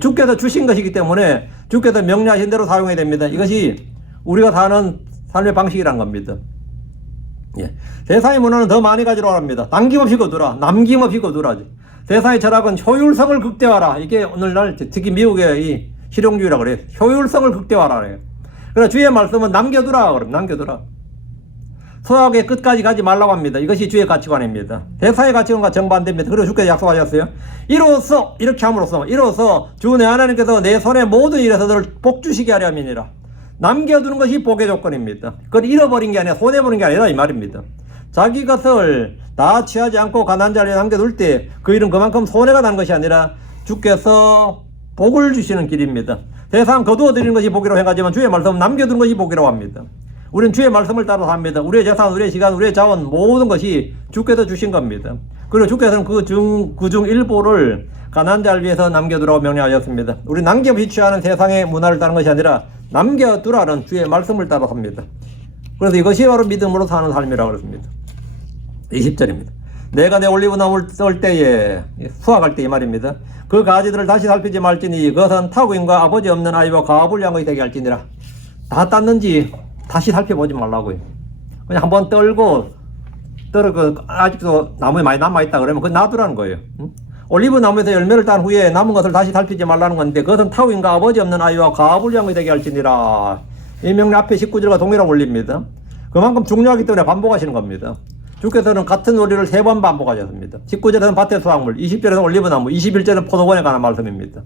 주께서 주신 것이기 때문에 주께서 명령하신 대로 사용해야 됩니다. 이것이 우리가 사는 삶의 방식이란 겁니다. 세상의 문화는 더 많이 가지러 합니다. 남김없이 거두라. 남김없이 거두라. 세상의 철학은 효율성을 극대화하라. 이게 오늘날 특히 미국의 이 실용주의라고 그래요. 효율성을 극대화하라 그래요. 그러나 주의 말씀은 남겨두라. 그럼 남겨두라. 수학의 끝까지 가지 말라고 합니다. 이것이 주의 가치관입니다. 세상의 가치관과 정반대입니다. 그리고 주께서 약속하셨어요. 이로써 이렇게 함으로써 이로써 주 내 하나님께서 내 손에 모든 일에서 너를 복주시게 하려 함이니라. 남겨두는 것이 복의 조건입니다. 그걸 잃어버린 게 아니라 손해보는 게 아니라 이 말입니다. 자기 것을 다 취하지 않고 가난한 자리에 남겨둘 때 그 일은 그만큼 손해가 난 것이 아니라 주께서 복을 주시는 길입니다. 세상 거두어드리는 것이 복이라고 해가지만 주의 말씀은 남겨두는 것이 복이라고 합니다. 우리는 주의 말씀을 따라 삽니다. 우리의 재산, 우리의 시간, 우리의 자원 모든 것이 주께서 주신 겁니다. 그리고 주께서는 그중 일부를 가난한 자를 위해서 남겨두라고 명령하셨습니다. 우리 남김없이 취하는 세상의 문화를 따르는 것이 아니라 남겨두라는 주의 말씀을 따라 삽니다. 그래서 이것이 바로 믿음으로 사는 삶이라고 그랬습니다. 20절입니다. 내가 내 올리브나무를 썰 때에 수확할 때 이 말입니다. 그 가지들을 다시 살피지 말지니 그것은 타국인과 아버지 없는 아이와 과부리한 것이 되게 할지니라. 다 땄는지 다시 살펴보지 말라고요. 그냥 한번 떨고 아직도 나무에 많이 남아있다 그러면 그건 놔두라는 거예요. 올리브 나무에서 열매를 딴 후에 남은 것을 다시 살피지 말라는 건데 그것은 타국인과 아버지 없는 아이와 과부리한 것이 되게 할지니라. 이 명령 앞에 19절과 동일한 원리입니다. 그만큼 중요하기 때문에 반복하시는 겁니다. 주께서는 같은 원리를 3번 반복하셨습니다. 19절에는 밭의 수확물, 20절에는 올리브나무, 21절은 포도원에 관한 말씀입니다.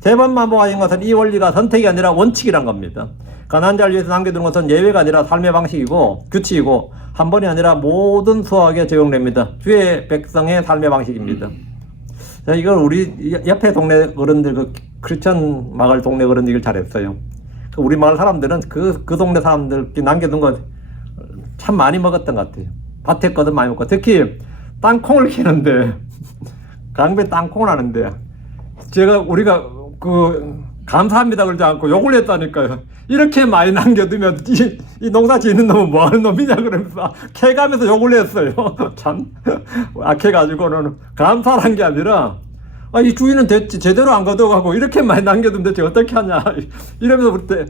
3번 반복하신 것은 이 원리가 선택이 아니라 원칙이란 겁니다. 가난한 자를 위해서 남겨두는 것은 예외가 아니라 삶의 방식이고 규칙이고 한 번이 아니라 모든 수확에 적용됩니다. 주의 백성의 삶의 방식입니다. 자, 이걸 우리 옆에 동네 어른들, 그 크리스천 마을 동네 어른들 이걸 잘했어요. 우리 마을 사람들은 그 동네 사람들 남겨둔 거 참 많이 먹었던 것 같아요. 밭에 거든 많이 먹고 특히 땅콩을 키는데 강배 땅콩을 하는데 우리가 그 감사합니다 그러지 않고 욕을 했다니까요. 이렇게 많이 남겨두면 이 농사 짓는 놈은 뭐하는 놈이냐 그러면서 캐가면서 욕을 했어요. 참 악해가지고는 감사한 게 아니라 이 주인은 제대로 안 걷어가고 이렇게 많이 남겨두면 대체 어떻게 하냐 이러면서 그때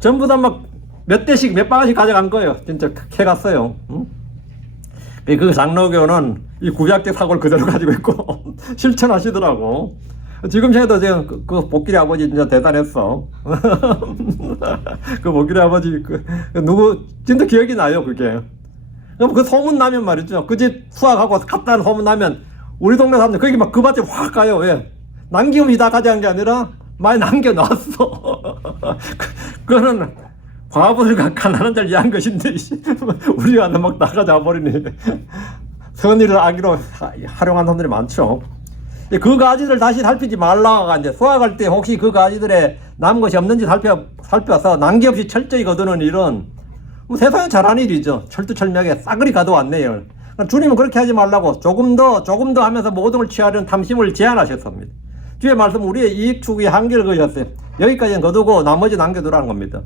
전부 다 막 몇 대씩 몇 바가지 가져간 거예요. 진짜 캐갔어요. 응? 그 장로교는 이 구약적 사고를 그대로 가지고 있고 실천하시더라고. 지금 생각해도 지금 그 복길이 아버지 진짜 대단했어. 그 복길이 아버지 누구 진짜 기억이 나요 그게. 그럼 그 소문 나면 말이죠. 그 집 수확하고 갔다는 소문 나면 우리 동네 사람들 거기 막 그 밭에 확 가요. 왜? 남김없이 다 가져간 게 아니라 많이 남겨놨어. 그거는 과부들과 가난한 자를 위한 것인데 우리가 막 나가자 버리니 선의를 악의로 활용한 사람들이 많죠. 그 가지들 다시 살피지 말라가 이제 수확할 때 혹시 그 가지들에 남은 것이 없는지 살펴서 남김없이 철저히 거두는 일은 뭐 세상에 잘하는 일이죠. 철두철미하게 싸그리 가둬왔네요. 주님은 그렇게 하지 말라고 조금 더 하면서 모든 걸 취하려는 탐심을 제한하셨습니다. 주의 말씀 우리의 이익 추구의 한계를 그으셨어요. 여기까지는 거두고 나머지 남겨두라는 겁니다.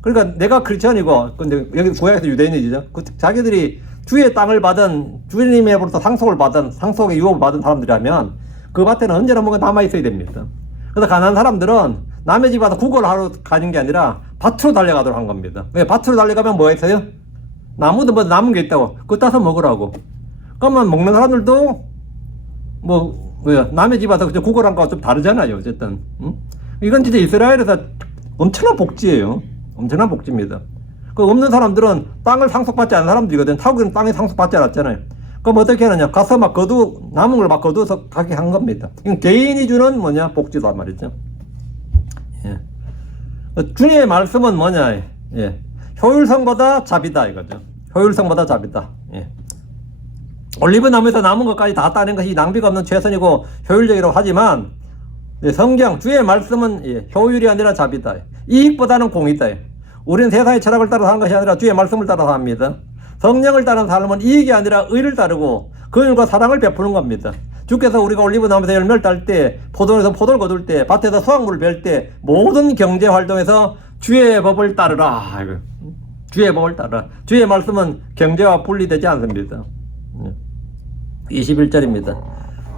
그러니까 내가 크리스천이고 근데 여기 구약에서 유대인이죠. 자기들이 주의 땅을 받은 주님으로부터 상속의 유업을 받은 사람들이라면 그 밭에는 언제나 뭔가 남아있어야 됩니다. 그래서 가난한 사람들은 남의 집 와서 구걸을 하러 가는 게 아니라 밭으로 달려가도록 한 겁니다. 왜? 밭으로 달려가면 뭐가 있어요? 나무도 뭐 남은 게 있다고 그거 따서 먹으라고. 그러면 먹는 사람들도 남의 집 와서 구걸한 거와 좀 다르잖아요. 어쨌든 이건 진짜 이스라엘에서 엄청난 복지예요. 엄청난 복지입니다. 그 없는 사람들은 땅을 상속받지 않은 사람들이거든. 타국에는 땅에 상속받지 않았잖아요. 그럼 어떻게 하느냐? 가서 막 남은 걸 막 거두어서 가게 한 겁니다. 이건 개인이 주는 복지다 말이죠. 예. 주님의 말씀은 뭐냐? 예. 효율성보다 자비다 이거죠. 효율성보다 자비다. 예. 올리브 나무에서 남은 것까지 다 따는 것이 낭비가 없는 최선이고 효율적이라고 하지만 성경 주의 말씀은 효율이 아니라 자비다. 이익보다는 공이다. 우리는 세상의 철학을 따라 사는 것이 아니라 주의 말씀을 따라 삽니다. 성령을 따르는 삶은 이익이 아니라 의를 따르고 긍휼과 사랑을 베푸는 겁니다. 주께서 우리가 올리브 나무에서 열매를 딸 때, 포도원에서 포도를 거둘 때, 밭에서 수확물을 벨 때 모든 경제 활동에서 주의 법을 따르라. 주의 법을 따르라. 주의 말씀은 경제와 분리되지 않습니다. 21절입니다.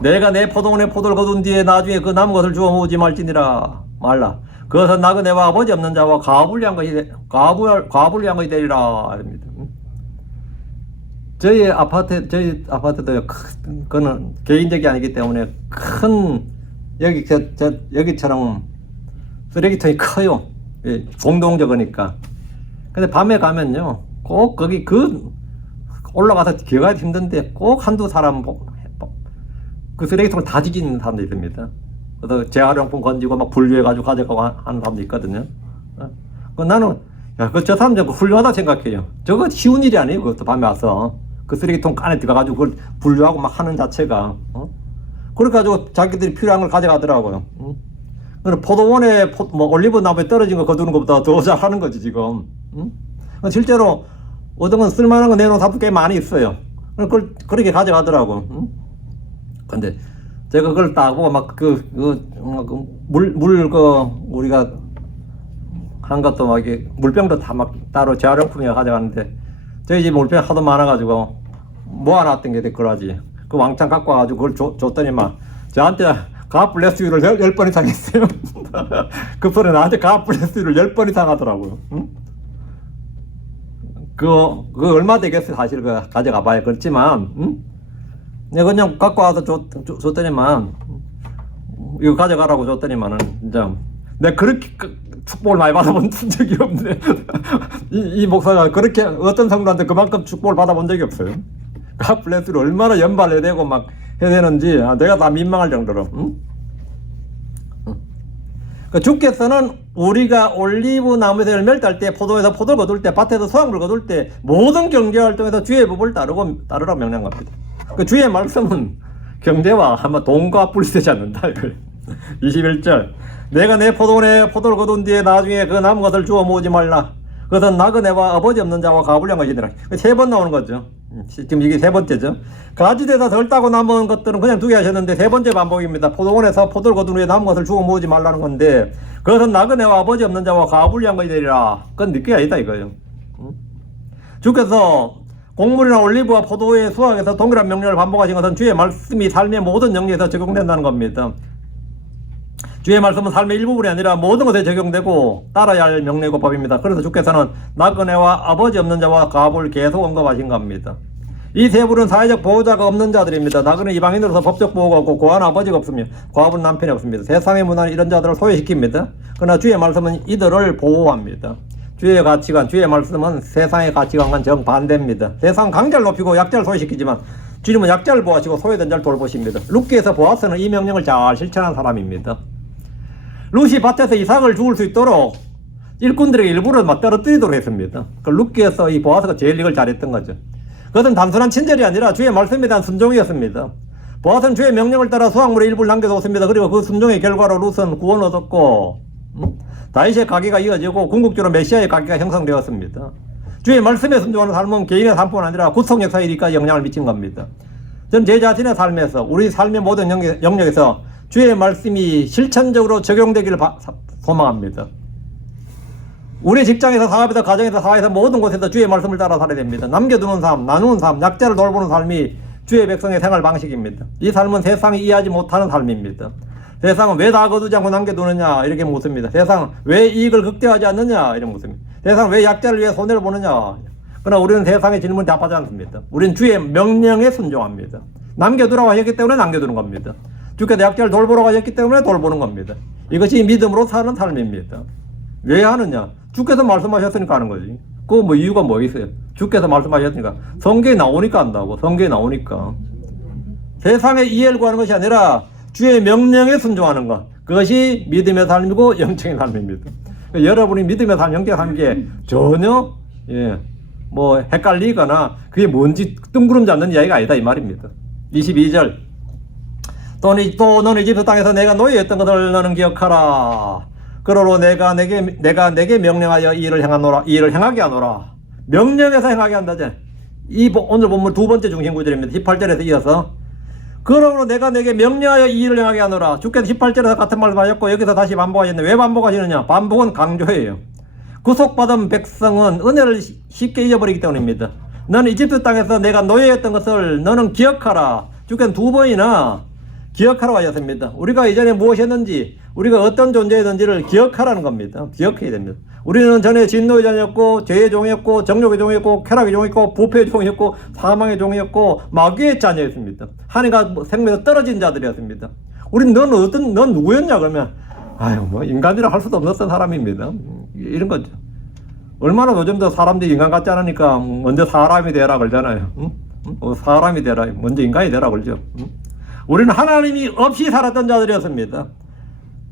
내가 내 포도원에 포도를 거둔 뒤에 나중에 그 남은 것을 주워 모으지 말지니라. 말라. 그것은 나그네와 아버지 없는 자와 과불리한 것이 되리라. 저희 아파트도 그거는 개인적이 아니기 때문에 큰 여기처럼 쓰레기통이 커요. 공동적이니까. 근데 밤에 가면요, 꼭 거기 올라가서 기어가기 힘든데 꼭 한두 사람 그 쓰레기통을 다 뒤지는 사람도 있습니다. 그래서 재활용품 건지고 막 분류해가지고 가져가고 하는 사람도 있거든요. 나는 저 사람 저거 훌륭하다 생각해요. 저거 쉬운 일이 아니에요. 그것도 밤에 와서 그 쓰레기통 안에 들어가가지고 그걸 분류하고 막 하는 자체가. 그래가지고 자기들이 필요한 걸 가져가더라고요. 포도원에 올리브 나무에 떨어진 거 거두는 것보다 더 잘하는 거지 지금. 실제로 어떤 건 쓸만한 거 내놓은 사람도 꽤 많이 있어요. 그걸 그렇게 가져가더라고. 근데 제가 그걸 딱 보고 우리가 한 것도 막 물병도 다 막 따로 재활용품이라 가져갔는데 저희 집 물병 하도 많아가지고 모아놨던 게 그러지. 그 왕창 갖고 와가지고 그걸 줬더니 막 저한테 God bless you를 10번 이상 했어요. 그 소리 나한테 God bless you를 10번 이상 하더라고요. 그거 얼마 되겠어요 사실 가져가 봐야. 그렇지만 내가 그냥 갖고 와서 줬더니만 이거 가져가라고 줬더니만은 진짜 내가 그렇게 축복을 많이 받아본 적이 없네. 이 목사가 그렇게 어떤 성도한테 그만큼 축복을 받아본 적이 없어요. God bless you를 얼마나 연발해야 되고 막 해야 되는지 내가 다 민망할 정도로. 주께서는 우리가 올리브 나무에서 열매를 딸 때, 포도에서 포도를 거둘 때, 밭에서 수확물을 거둘 때 모든 경제활동에서 주의 법을 따르라 명령한 겁니다. 주의 말씀은 경제와 아마 돈과 분리되지 않는다. 21절. 내가 내 포도원에 포도를 거둔 뒤에 나중에 그 남은 것을 주워 모으지 말라. 그것은 나그네와 아버지 없는 자와 가불량 것이니라. 3번 나오는 거죠. 지금 이게 세 번째죠. 가지대사 덜 따고 남은 것들은 그냥 두게 하셨는데 세 번째 반복입니다. 포도원에서 포도를 거둔 후에 남은 것을 주워 모으지 말라는 건데 그것은 나그네와 아버지 없는 자와 가불리한 것이 되리라. 그건 늦게 아니다 이거예요. 주께서 곡물이나 올리브와 포도의 수확에서 동일한 명령을 반복하신 것은 주의 말씀이 삶의 모든 영역에서 적용된다는 겁니다. 주의 말씀은 삶의 일부분이 아니라 모든 것에 적용되고 따라야 할 명령이고 법입니다. 그래서 주께서는 나그네와 아버지 없는 자와 가불 계속 언급하신 겁니다. 이 세 분은 사회적 보호자가 없는 자들입니다. 나그네 이방인으로서 법적 보호가 없고 고아는 아버지가 없으며 과부는 남편이 없습니다. 세상의 문화는 이런 자들을 소외시킵니다. 그러나 주의 말씀은 이들을 보호합니다. 주의 가치관, 주의 말씀은 세상의 가치관과 정반대입니다. 세상 강자를 높이고 약자를 소외시키지만 주님은 약자를 보호하시고 소외된 자를 돌보십니다. 룻기에서 보아스는 이 명령을 잘 실천한 사람입니다. 룻이 밭에서 이삭을 죽을 수 있도록 일꾼들에게 일부러 떨어뜨리도록 했습니다. 그 룻기에서 이 보아스가 제일 이걸 잘했던 거죠. 그것은 단순한 친절이 아니라 주의 말씀에 대한 순종이었습니다. 보아스는 주의 명령을 따라 수확물의 일부를 남겨뒀습니다. 그리고 그 순종의 결과로 룻은 구원을 얻었고 다윗의 가계가 이어지고 궁극적으로 메시아의 가계가 형성되었습니다. 주의 말씀에 순종하는 삶은 개인의 삶뿐 아니라 구속 역사에 이르기까지 영향을 미친 겁니다. 저는 제 자신의 삶에서 우리 삶의 모든 영역에서 주의 말씀이 실천적으로 적용되기를 소망합니다. 우리 직장에서 사업에서 가정에서 사회에서 모든 곳에서 주의 말씀을 따라 살아야 됩니다. 남겨두는 삶, 나누는 삶, 약자를 돌보는 삶이 주의 백성의 생활 방식입니다. 이 삶은 세상이 이해하지 못하는 삶입니다. 세상은 왜 다 거두지 않고 남겨두느냐 이렇게 묻습니다. 세상은 왜 이익을 극대화하지 않느냐 이렇게 묻습니다. 세상은 왜 약자를 위해 손해를 보느냐. 그러나 우리는 세상의 질문에 답하지 않습니다. 우리는 주의 명령에 순종합니다. 남겨두라고 하셨기 때문에 남겨두는 겁니다. 주께서 약자를 돌보라고 하셨기 때문에 돌보는 겁니다. 이것이 믿음으로 사는 삶입니다. 왜 하느냐? 주께서 말씀하셨으니까 하는 거지. 그 뭐 이유가 뭐 있어요? 주께서 말씀하셨으니까. 성경에 나오니까 한다고. 성경에 나오니까. 세상의 이해를 구하는 것이 아니라 주의 명령에 순종하는 것. 그것이 믿음의 삶이고 영적인 삶입니다. 여러분이 믿음의 삶, 영적인 삶이 전혀 뭐 헷갈리거나 그게 뭔지 뜬구름 잡는 이야기가 아니다 이 말입니다. 22절. 또 너는 이집트 땅에서 내가 노예였던 것을 너는 기억하라. 그러므로 내가 내게 명령하여 이 일을 행하게 하노라. 명령해서 행하게 한다지. 오늘 본문 두 번째 중심 구절입니다. 18절에서 이어서 그러므로 내가 내게 명령하여 이 일을 행하게 하노라. 주께서 18절에서 같은 말씀하셨고 여기서 다시 반복하셨는데 왜 반복하시느냐? 반복은 강조예요. 구속받은 백성은 은혜를 쉽게 잊어버리기 때문입니다. 너는 이집트 땅에서 내가 노예였던 것을 너는 기억하라. 주께서 두 번이나 기억하라고 하셨습니다. 우리가 이전에 무엇이었는지, 우리가 어떤 존재였는지를 기억하라는 겁니다. 기억해야 됩니다. 우리는 전에 진노의 자녀였고, 죄의 종이었고, 정욕의 종이었고, 쾌락의 종이었고, 부패의 종이었고, 사망의 종이었고, 마귀의 자녀였습니다. 하나님과 생명에서 떨어진 자들이었습니다. 우린 넌 누구였냐 그러면 뭐 인간이라 할 수도 없었던 사람입니다. 이런 거죠. 얼마나 요즘 더 사람들이 인간 같지 않으니까 먼저 사람이 되라 그러잖아요. 사람이 되라, 먼저 인간이 되라 그러죠. 우리는 하나님이 없이 살았던 자들이었습니다.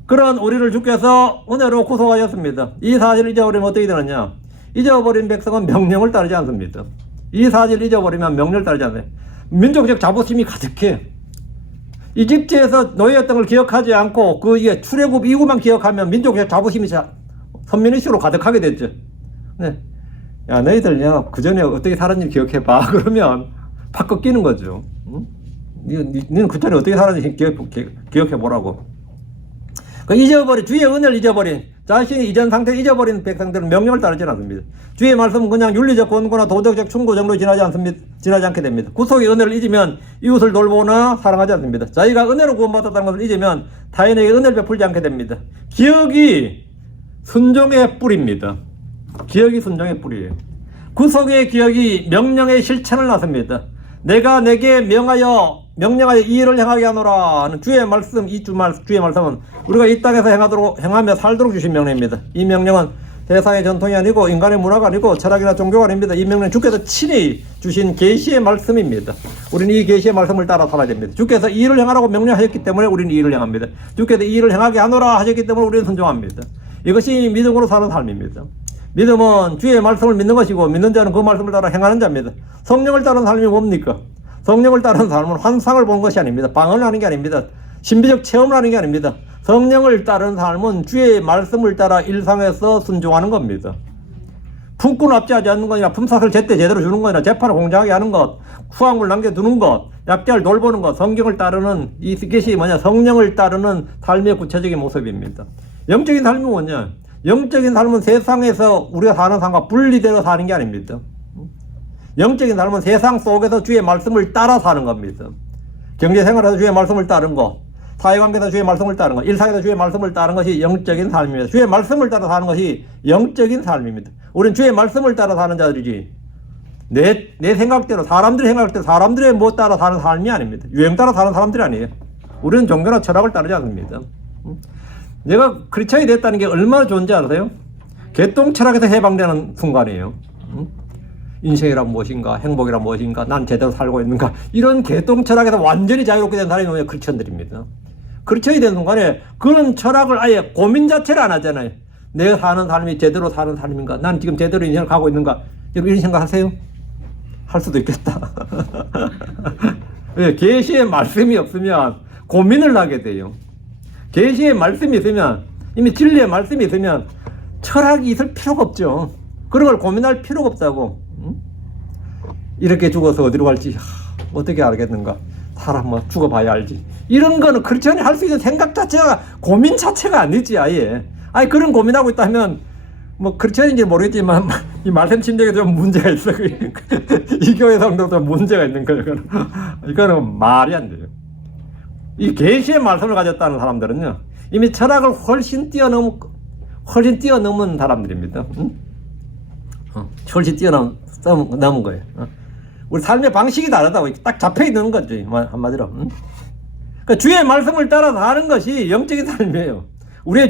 그런 우리를 주께서 은혜로 구속하셨습니다. 이 사실을 잊어버리면 어떻게 되느냐? 잊어버린 백성은 명령을 따르지 않습니다. 이 사실을 잊어버리면 명령을 따르지 않아요. 민족적 자부심이 가득해. 이집트에서 노예였던 걸 기억하지 않고 그 출애굽 이후만 기억하면 민족적 자부심이 선민의식으로 가득하게 됐죠. 네. 야, 너희들 그 전에 어떻게 살았는지 기억해봐. 그러면 팍 꺾이는 거죠. 응? 너는 그 전에 어떻게 살았는지 기억해보라고. 주의 은혜를 잊어버린, 자신의 이전 상태를 잊어버린 백성들은 명령을 따르지 않습니다. 주의 말씀은 그냥 윤리적 권고나 도덕적 충고 정도로 지나지 않게 됩니다. 구속의 은혜를 잊으면 이웃을 돌보거나 사랑하지 않습니다. 자기가 은혜로 구원받았다는 것을 잊으면 타인에게 은혜를 베풀지 않게 됩니다. 기억이 순종의 뿌리입니다. 기억이 순종의 뿌리예요. 구속의 기억이 명령의 실천을 낳습니다. 내가 내게 명령하여 이 일을 행하게 하노라 하는 주의 말씀, 주의 말씀은 우리가 이 땅에서 행하며 살도록 주신 명령입니다. 이 명령은 세상의 전통이 아니고 인간의 문화가 아니고 철학이나 종교가 아닙니다. 이 명령은 주께서 친히 주신 계시의 말씀입니다. 우리는 이 계시의 말씀을 따라 살아야 됩니다. 주께서 이 일을 행하라고 명령하셨기 때문에 우리는 이 일을 행합니다. 주께서 이 일을 행하게 하노라 하셨기 때문에 우리는 순종합니다. 이것이 믿음으로 사는 삶입니다. 믿음은 주의 말씀을 믿는 것이고 믿는 자는 그 말씀을 따라 행하는 자입니다. 성령을 따르는 삶이 뭡니까? 성령을 따르는 삶은 환상을 보는 것이 아닙니다. 방언을 하는 게 아닙니다. 신비적 체험을 하는 게 아닙니다. 성령을 따르는 삶은 주의 말씀을 따라 일상에서 순종하는 겁니다. 품꾼을 압제하지 않는 것이나 품삯을 제때 제대로 주는 것이나 재판을 공정하게 하는 것, 수확물 남겨두는 것, 약자를 돌보는 것, 성경을 따르는 이것이 뭐냐, 성령을 따르는 삶의 구체적인 모습입니다. 영적인 삶은 뭐냐? 영적인 삶은 세상에서 우리가 사는 삶과 분리되어 사는 게 아닙니다. 영적인 삶은 세상 속에서 주의 말씀을 따라 사는 겁니다. 경제생활에서 주의 말씀을 따른 것, 사회관계에서 주의 말씀을 따른 것, 일상에서 주의 말씀을 따른 것이 영적인 삶입니다. 주의 말씀을 따라 사는 것이 영적인 삶입니다. 우리는 주의 말씀을 따라 사는 자들이지 내 생각대로, 사람들의 생각대로, 사람들의 뭐 따라 사는 삶이 아닙니다. 유행 따라 사는 사람들이 아니에요. 우리는 종교나 철학을 따르지 않습니다. 내가 크리스천이 됐다는 게 얼마나 좋은지 아세요? 개똥 철학에서 해방되는 순간이에요. 인생이란 무엇인가, 행복이란 무엇인가, 난 제대로 살고 있는가, 이런 개똥 철학에서 완전히 자유롭게 된 사람이 뭐냐, 크리스천들입니다. 크리스천이 된 순간에 그런 철학을 아예 고민 자체를 안 하잖아요. 내가 사는 삶이 제대로 사는 삶인가, 난 지금 제대로 인생을 가고 있는가, 이런 생각 하세요? 할 수도 있겠다. 계시의 말씀이 없으면 고민을 하게 돼요. 계시의 말씀이 있으면, 이미 진리의 말씀이 있으면 철학이 있을 필요가 없죠. 그런 걸 고민할 필요가 없다고. 이렇게 죽어서 어디로 갈지 어떻게 알겠는가, 사람 뭐 죽어봐야 알지, 이런 거는 크리스천이 할 수 있는 생각 자체가, 고민 자체가 아니지. 아예 그런 고민하고 있다면 뭐 크리스천인지 모르겠지만 이 말씀 침략에 좀 문제가 있어. 이 교회 성도도 좀 문제가 있는 거예요. 이거는 말이 안 돼요. 이 계시의 말씀을 가졌다는 사람들은요, 이미 철학을 훨씬 뛰어넘은 사람들입니다. 훨씬 뛰어넘은 거예요. 우리 삶의 방식이 다르다고, 딱 잡혀 있는 거죠, 한마디로. 그러니까 주의 말씀을 따라 사는 것이 영적인 삶이에요. 우리는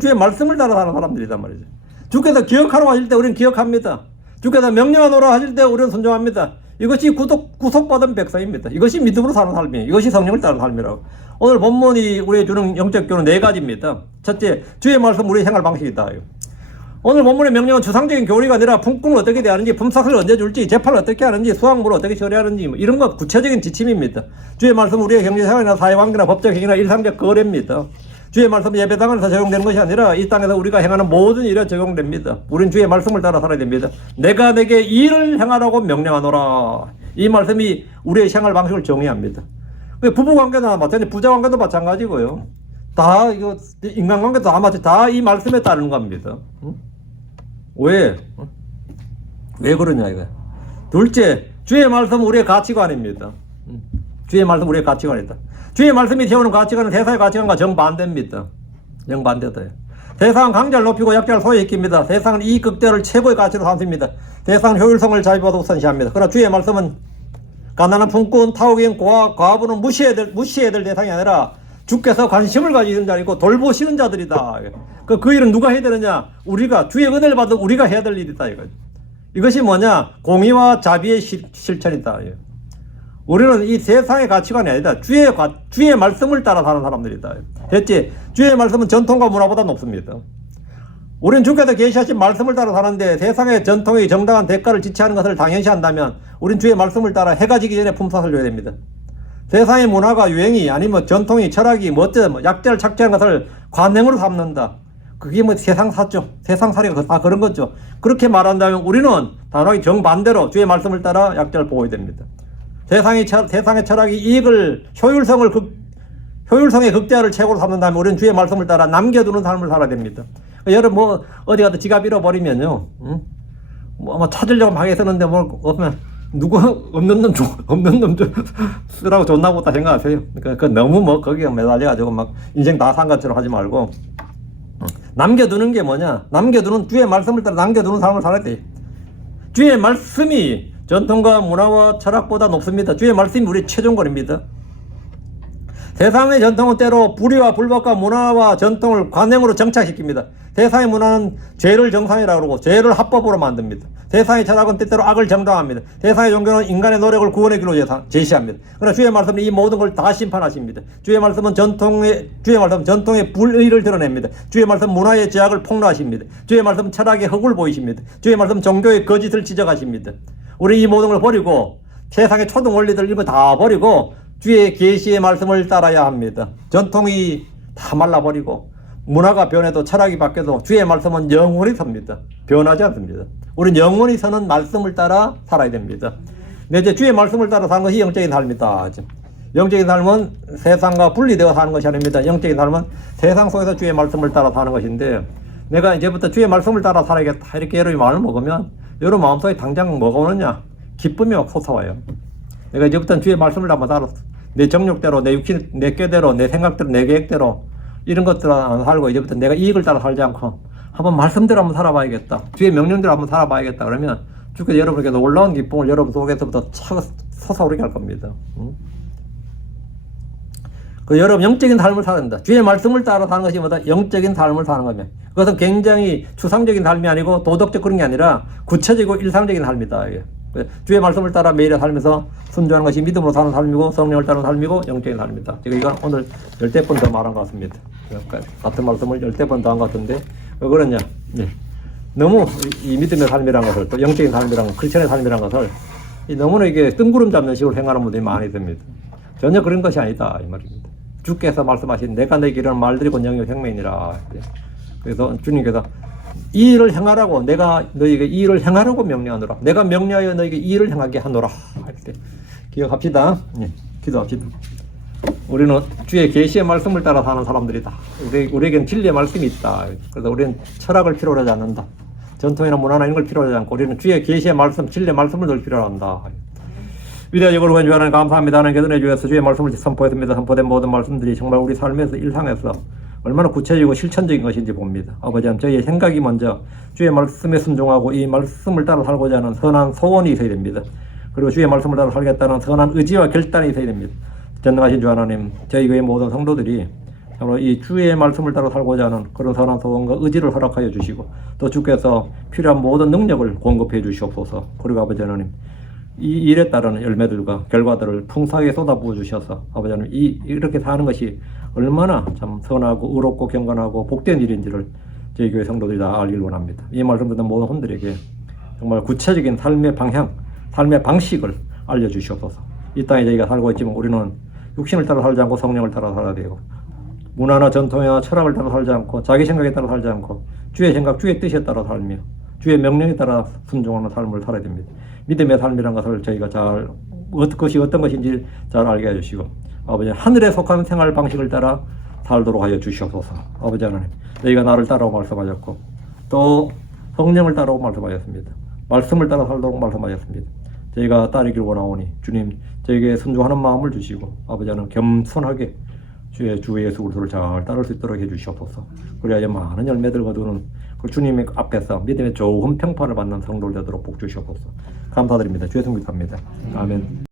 주의 말씀을 따라 사는 사람들이란 말이죠. 주께서 기억하라고 하실 때 우리는 기억합니다. 주께서 명령하노라 하실 때 우리는 순종합니다. 이것이 구속받은 백성입니다. 이것이 믿음으로 사는 삶이에요. 이것이 성령을 따르는 삶이라고. 오늘 본문이 우리에게 주는 영적 교훈은 4가지입니다. 첫째, 주의 말씀 우리의 생활 방식이다. 오늘 본문의 명령은 추상적인 교리가 아니라 품꾼을 어떻게 대하는지, 품삯을 언제 줄지, 재판을 어떻게 하는지, 수확물을 어떻게 처리하는지, 뭐 이런 것 구체적인 지침입니다. 주의 말씀 우리의 경제생활이나 사회관계나 법적 행위나 일상적 거래입니다. 주의 말씀은 예배당에서 적용되는 것이 아니라 이 땅에서 우리가 행하는 모든 일에 적용됩니다. 우리는 주의 말씀을 따라 살아야 됩니다. 내가 내게 일을 행하라고 명령하노라. 이 말씀이 우리의 생활 방식을 정의합니다. 부부관계나 마찬가지, 부자관계도 마찬가지고요. 다 이거 인간관계도 다 이 말씀에 따르는 겁니다. 왜 그러냐 이거야. 둘째, 주의 말씀은 우리의 가치관입니다. 주의 말씀 우리의 가치관이다. 주의 말씀이 세우는 가치관은 세상의 가치관과 정반대입니다. 정반대다. 세상은 강자를 높이고 약자를 소외시킵니다. 세상은 이 극대를 최고의 가치로 삼습니다. 세상은 효율성을 자유보다 우선시합니다. 그러나 주의 말씀은 가난한 품꾼, 타국인, 과부는 무시해야 될 대상이 아니라 주께서 관심을 가지는 자이고 돌보시는 자들이다. 그 일은 누가 해야 되느냐? 우리가, 주의 은혜를 받은 우리가 해야 될 일이다. 이것이 뭐냐? 공의와 자비의 실천이다. 우리는 이 세상의 가치관이 아니다. 주의 말씀을 따라 사는 사람들이다. 셋째, 주의 말씀은 전통과 문화보다 높습니다. 우리는 주께서 계시하신 말씀을 따라 사는데 세상의 전통의 정당한 대가를 지체하는 것을 당연시한다면 우리는 주의 말씀을 따라 해가 지기 전에 품삯을 줘야 됩니다. 세상의 문화가, 유행이, 아니면 전통이, 철학이, 약자를 착취하는 것을 관행으로 삼는다. 그게 세상사죠. 세상살이가 다 그런 거죠. 그렇게 말한다면 우리는 단호하게 정반대로 주의 말씀을 따라 약자를 보호해야 됩니다. 세상의 철학이 효율성의 극대화를 최고로 삼는다면 우리는 주의 말씀을 따라 남겨두는 삶을 살아야 됩니다. 여러분 어디 가도 지갑 잃어버리면요, 찾으려고 막 애쓰는데 없으면 없는 놈 쓰라고 줬나 보다 생각하세요. 그러니까 너무 거기에 매달려가지고 막 인생 다 산 것처럼 하지 말고, 남겨두는 게 뭐냐? 남겨두는, 주의 말씀을 따라 남겨두는 삶을 살아야 돼. 주의 말씀이 전통과 문화와 철학보다 높습니다. 주의 말씀이 우리의 최종권입니다. 세상의 전통은 때로 불의와 불법과 문화와 전통을 관행으로 정착시킵니다. 세상의 문화는 죄를 정상이라고 그러고 죄를 합법으로 만듭니다. 세상의 철학은 때때로 악을 정당합니다. 세상의 종교는 인간의 노력을 구원의 길로 제시합니다. 그러나 주의 말씀은 이 모든 걸 다 심판하십니다. 주의 말씀은 전통의 불의를 드러냅니다. 주의 말씀 문화의 제약을 폭로하십니다. 주의 말씀 철학의 흑을 보이십니다. 주의 말씀 종교의 거짓을 지적하십니다. 우리 이 모든 걸 버리고 세상의 초등 원리들 이런 거 다 버리고 주의 계시의 말씀을 따라야 합니다. 전통이 다 말라버리고 문화가 변해도 철학이 바뀌어도 주의 말씀은 영원히 섭니다. 변하지 않습니다. 우리는 영원히 서는 말씀을 따라 살아야 됩니다. 근데 이제 주의 말씀을 따라 사는 것이 영적인 삶이다. 영적인 삶은 세상과 분리되어 사는 것이 아닙니다. 영적인 삶은 세상 속에서 주의 말씀을 따라 사는 것인데, 내가 이제부터 주의 말씀을 따라 살아야겠다 이렇게 여러분이 마음을 먹으면 여러분 마음속에 당장 뭐가 오느냐? 기쁨이 막 솟아와요. 내가 이제부터 주의 말씀을 한번 따라 내 정욕대로, 내 육신, 내 꾀대로, 내 생각대로, 내 계획대로 이런 것들 안 살고 이제부터 내가 이익을 따라 살지 않고 한번 말씀대로 한번 살아봐야겠다. 주의 명령대로 한번 살아봐야겠다. 그러면 주께서 여러분에게 놀라운 기쁨을 여러분 속에서부터 솟아오르게 할 겁니다. 그 여러분 영적인 삶을 사야 된다. 주의 말씀을 따라 사는 것이 뭐다? 영적인 삶을 사는 거면 그것은 굉장히 추상적인 삶이 아니고 도덕적 그런 게 아니라 구체적이고 일상적인 삶이다. 이게. 주의 말씀을 따라 매일의 삶에서 순종하는 것이 믿음으로 사는 삶이고 성령을 따르는 삶이고 영적인 삶이다. 제가 이건 오늘 10번 더 말한 것 같습니다. 같은 말씀을 10번 더 한 것 같은데 왜 그러냐? 네. 너무 이 믿음의 삶이라는 것을 또 영적인 삶이라는 크리스천의 삶이라는 것을 너무나 이게 뜬구름 잡는 식으로 행하는 분들이 많이 됩니다. 전혀 그런 것이 아니다 이 말입니다. 주께서 말씀하신 내가 너에게 이런 말들이 곧 영역 생명이니라. 그래서 주님께서 이 일을 행하라고 내가 너에게 이 일을 행하라고 명령하노라. 내가 명령하여 너에게 이 일을 행하게 하노라. 이렇게 기억합시다. 예, 기도합시다. 우리는 주의 계시의 말씀을 따라 사는 사람들이다. 우리에겐 진리의 말씀이 있다. 그래서 우리는 철학을 필요로 하지 않는다. 전통이나 문화나 이런 걸 필요로 하지 않고 우리는 주의 계시의 말씀, 진리의 말씀을 늘 필요로 한다. 위대하고 구원 주 하나님 감사합니다. 하나님께 은혜 주셔서 주의 말씀을 선포했습니다. 선포된 모든 말씀들이 정말 우리 삶에서 일상에서 얼마나 구체적이고 실천적인 것인지 봅니다. 아버지 하나님, 저희의 생각이 먼저 주의 말씀에 순종하고 이 말씀을 따라 살고자 하는 선한 소원이 있어야 됩니다. 그리고 주의 말씀을 따라 살겠다는 선한 의지와 결단이 있어야 됩니다. 전능하신 주 하나님, 저희 교회 모든 성도들이 정말 이 주의 말씀을 따라 살고자 하는 그런 선한 소원과 의지를 허락하여 주시고 또 주께서 필요한 모든 능력을 공급해 주시옵소서. 그리고 아버지 하나님, 이 일에 따른 열매들과 결과들을 풍성하게 쏟아부어 주셔서 아버지 하나님 이렇게 사는 것이 얼마나 참 선하고 의롭고 경건하고 복된 일인지를 저희 교회 성도들이 다 알길 원합니다. 이 말씀 듣는 모든 분들에게 정말 구체적인 삶의 방향, 삶의 방식을 알려주시옵소서. 이 땅에 저희가 살고 있지만 우리는 육신을 따라 살지 않고 성령을 따라 살아야 되고 문화나 전통이나 철학을 따라 살지 않고 자기 생각에 따라 살지 않고 주의 생각, 주의 뜻에 따라 살며 주의 명령에 따라 순종하는 삶을 살아야 됩니다. 믿음의 삶이라는 것을 저희가 잘 그것이 어떤 것인지 잘 알게 해주시고 아버지 하늘에 속한 생활 방식을 따라 살도록 하여 주시옵소서. 아버지 하나님, 너희가 나를 따라오고 말씀하셨고 또 성령을 따라오고 말씀하셨습니다. 말씀을 따라 살도록 말씀하셨습니다. 저희가 따르기를 원하오니 주님 저에게 순종하는 마음을 주시고 아버지 하나님 겸손하게 주 예수 그리스도를 잘 따를 수 있도록 해주시옵소서. 그래야 많은 열매들 거두는 그 주님의 앞에서 믿음의 좋은 평판을 받는 성도들 되도록 복 주시옵소서. 감사드립니다. 주의 성부 합니다. 아멘.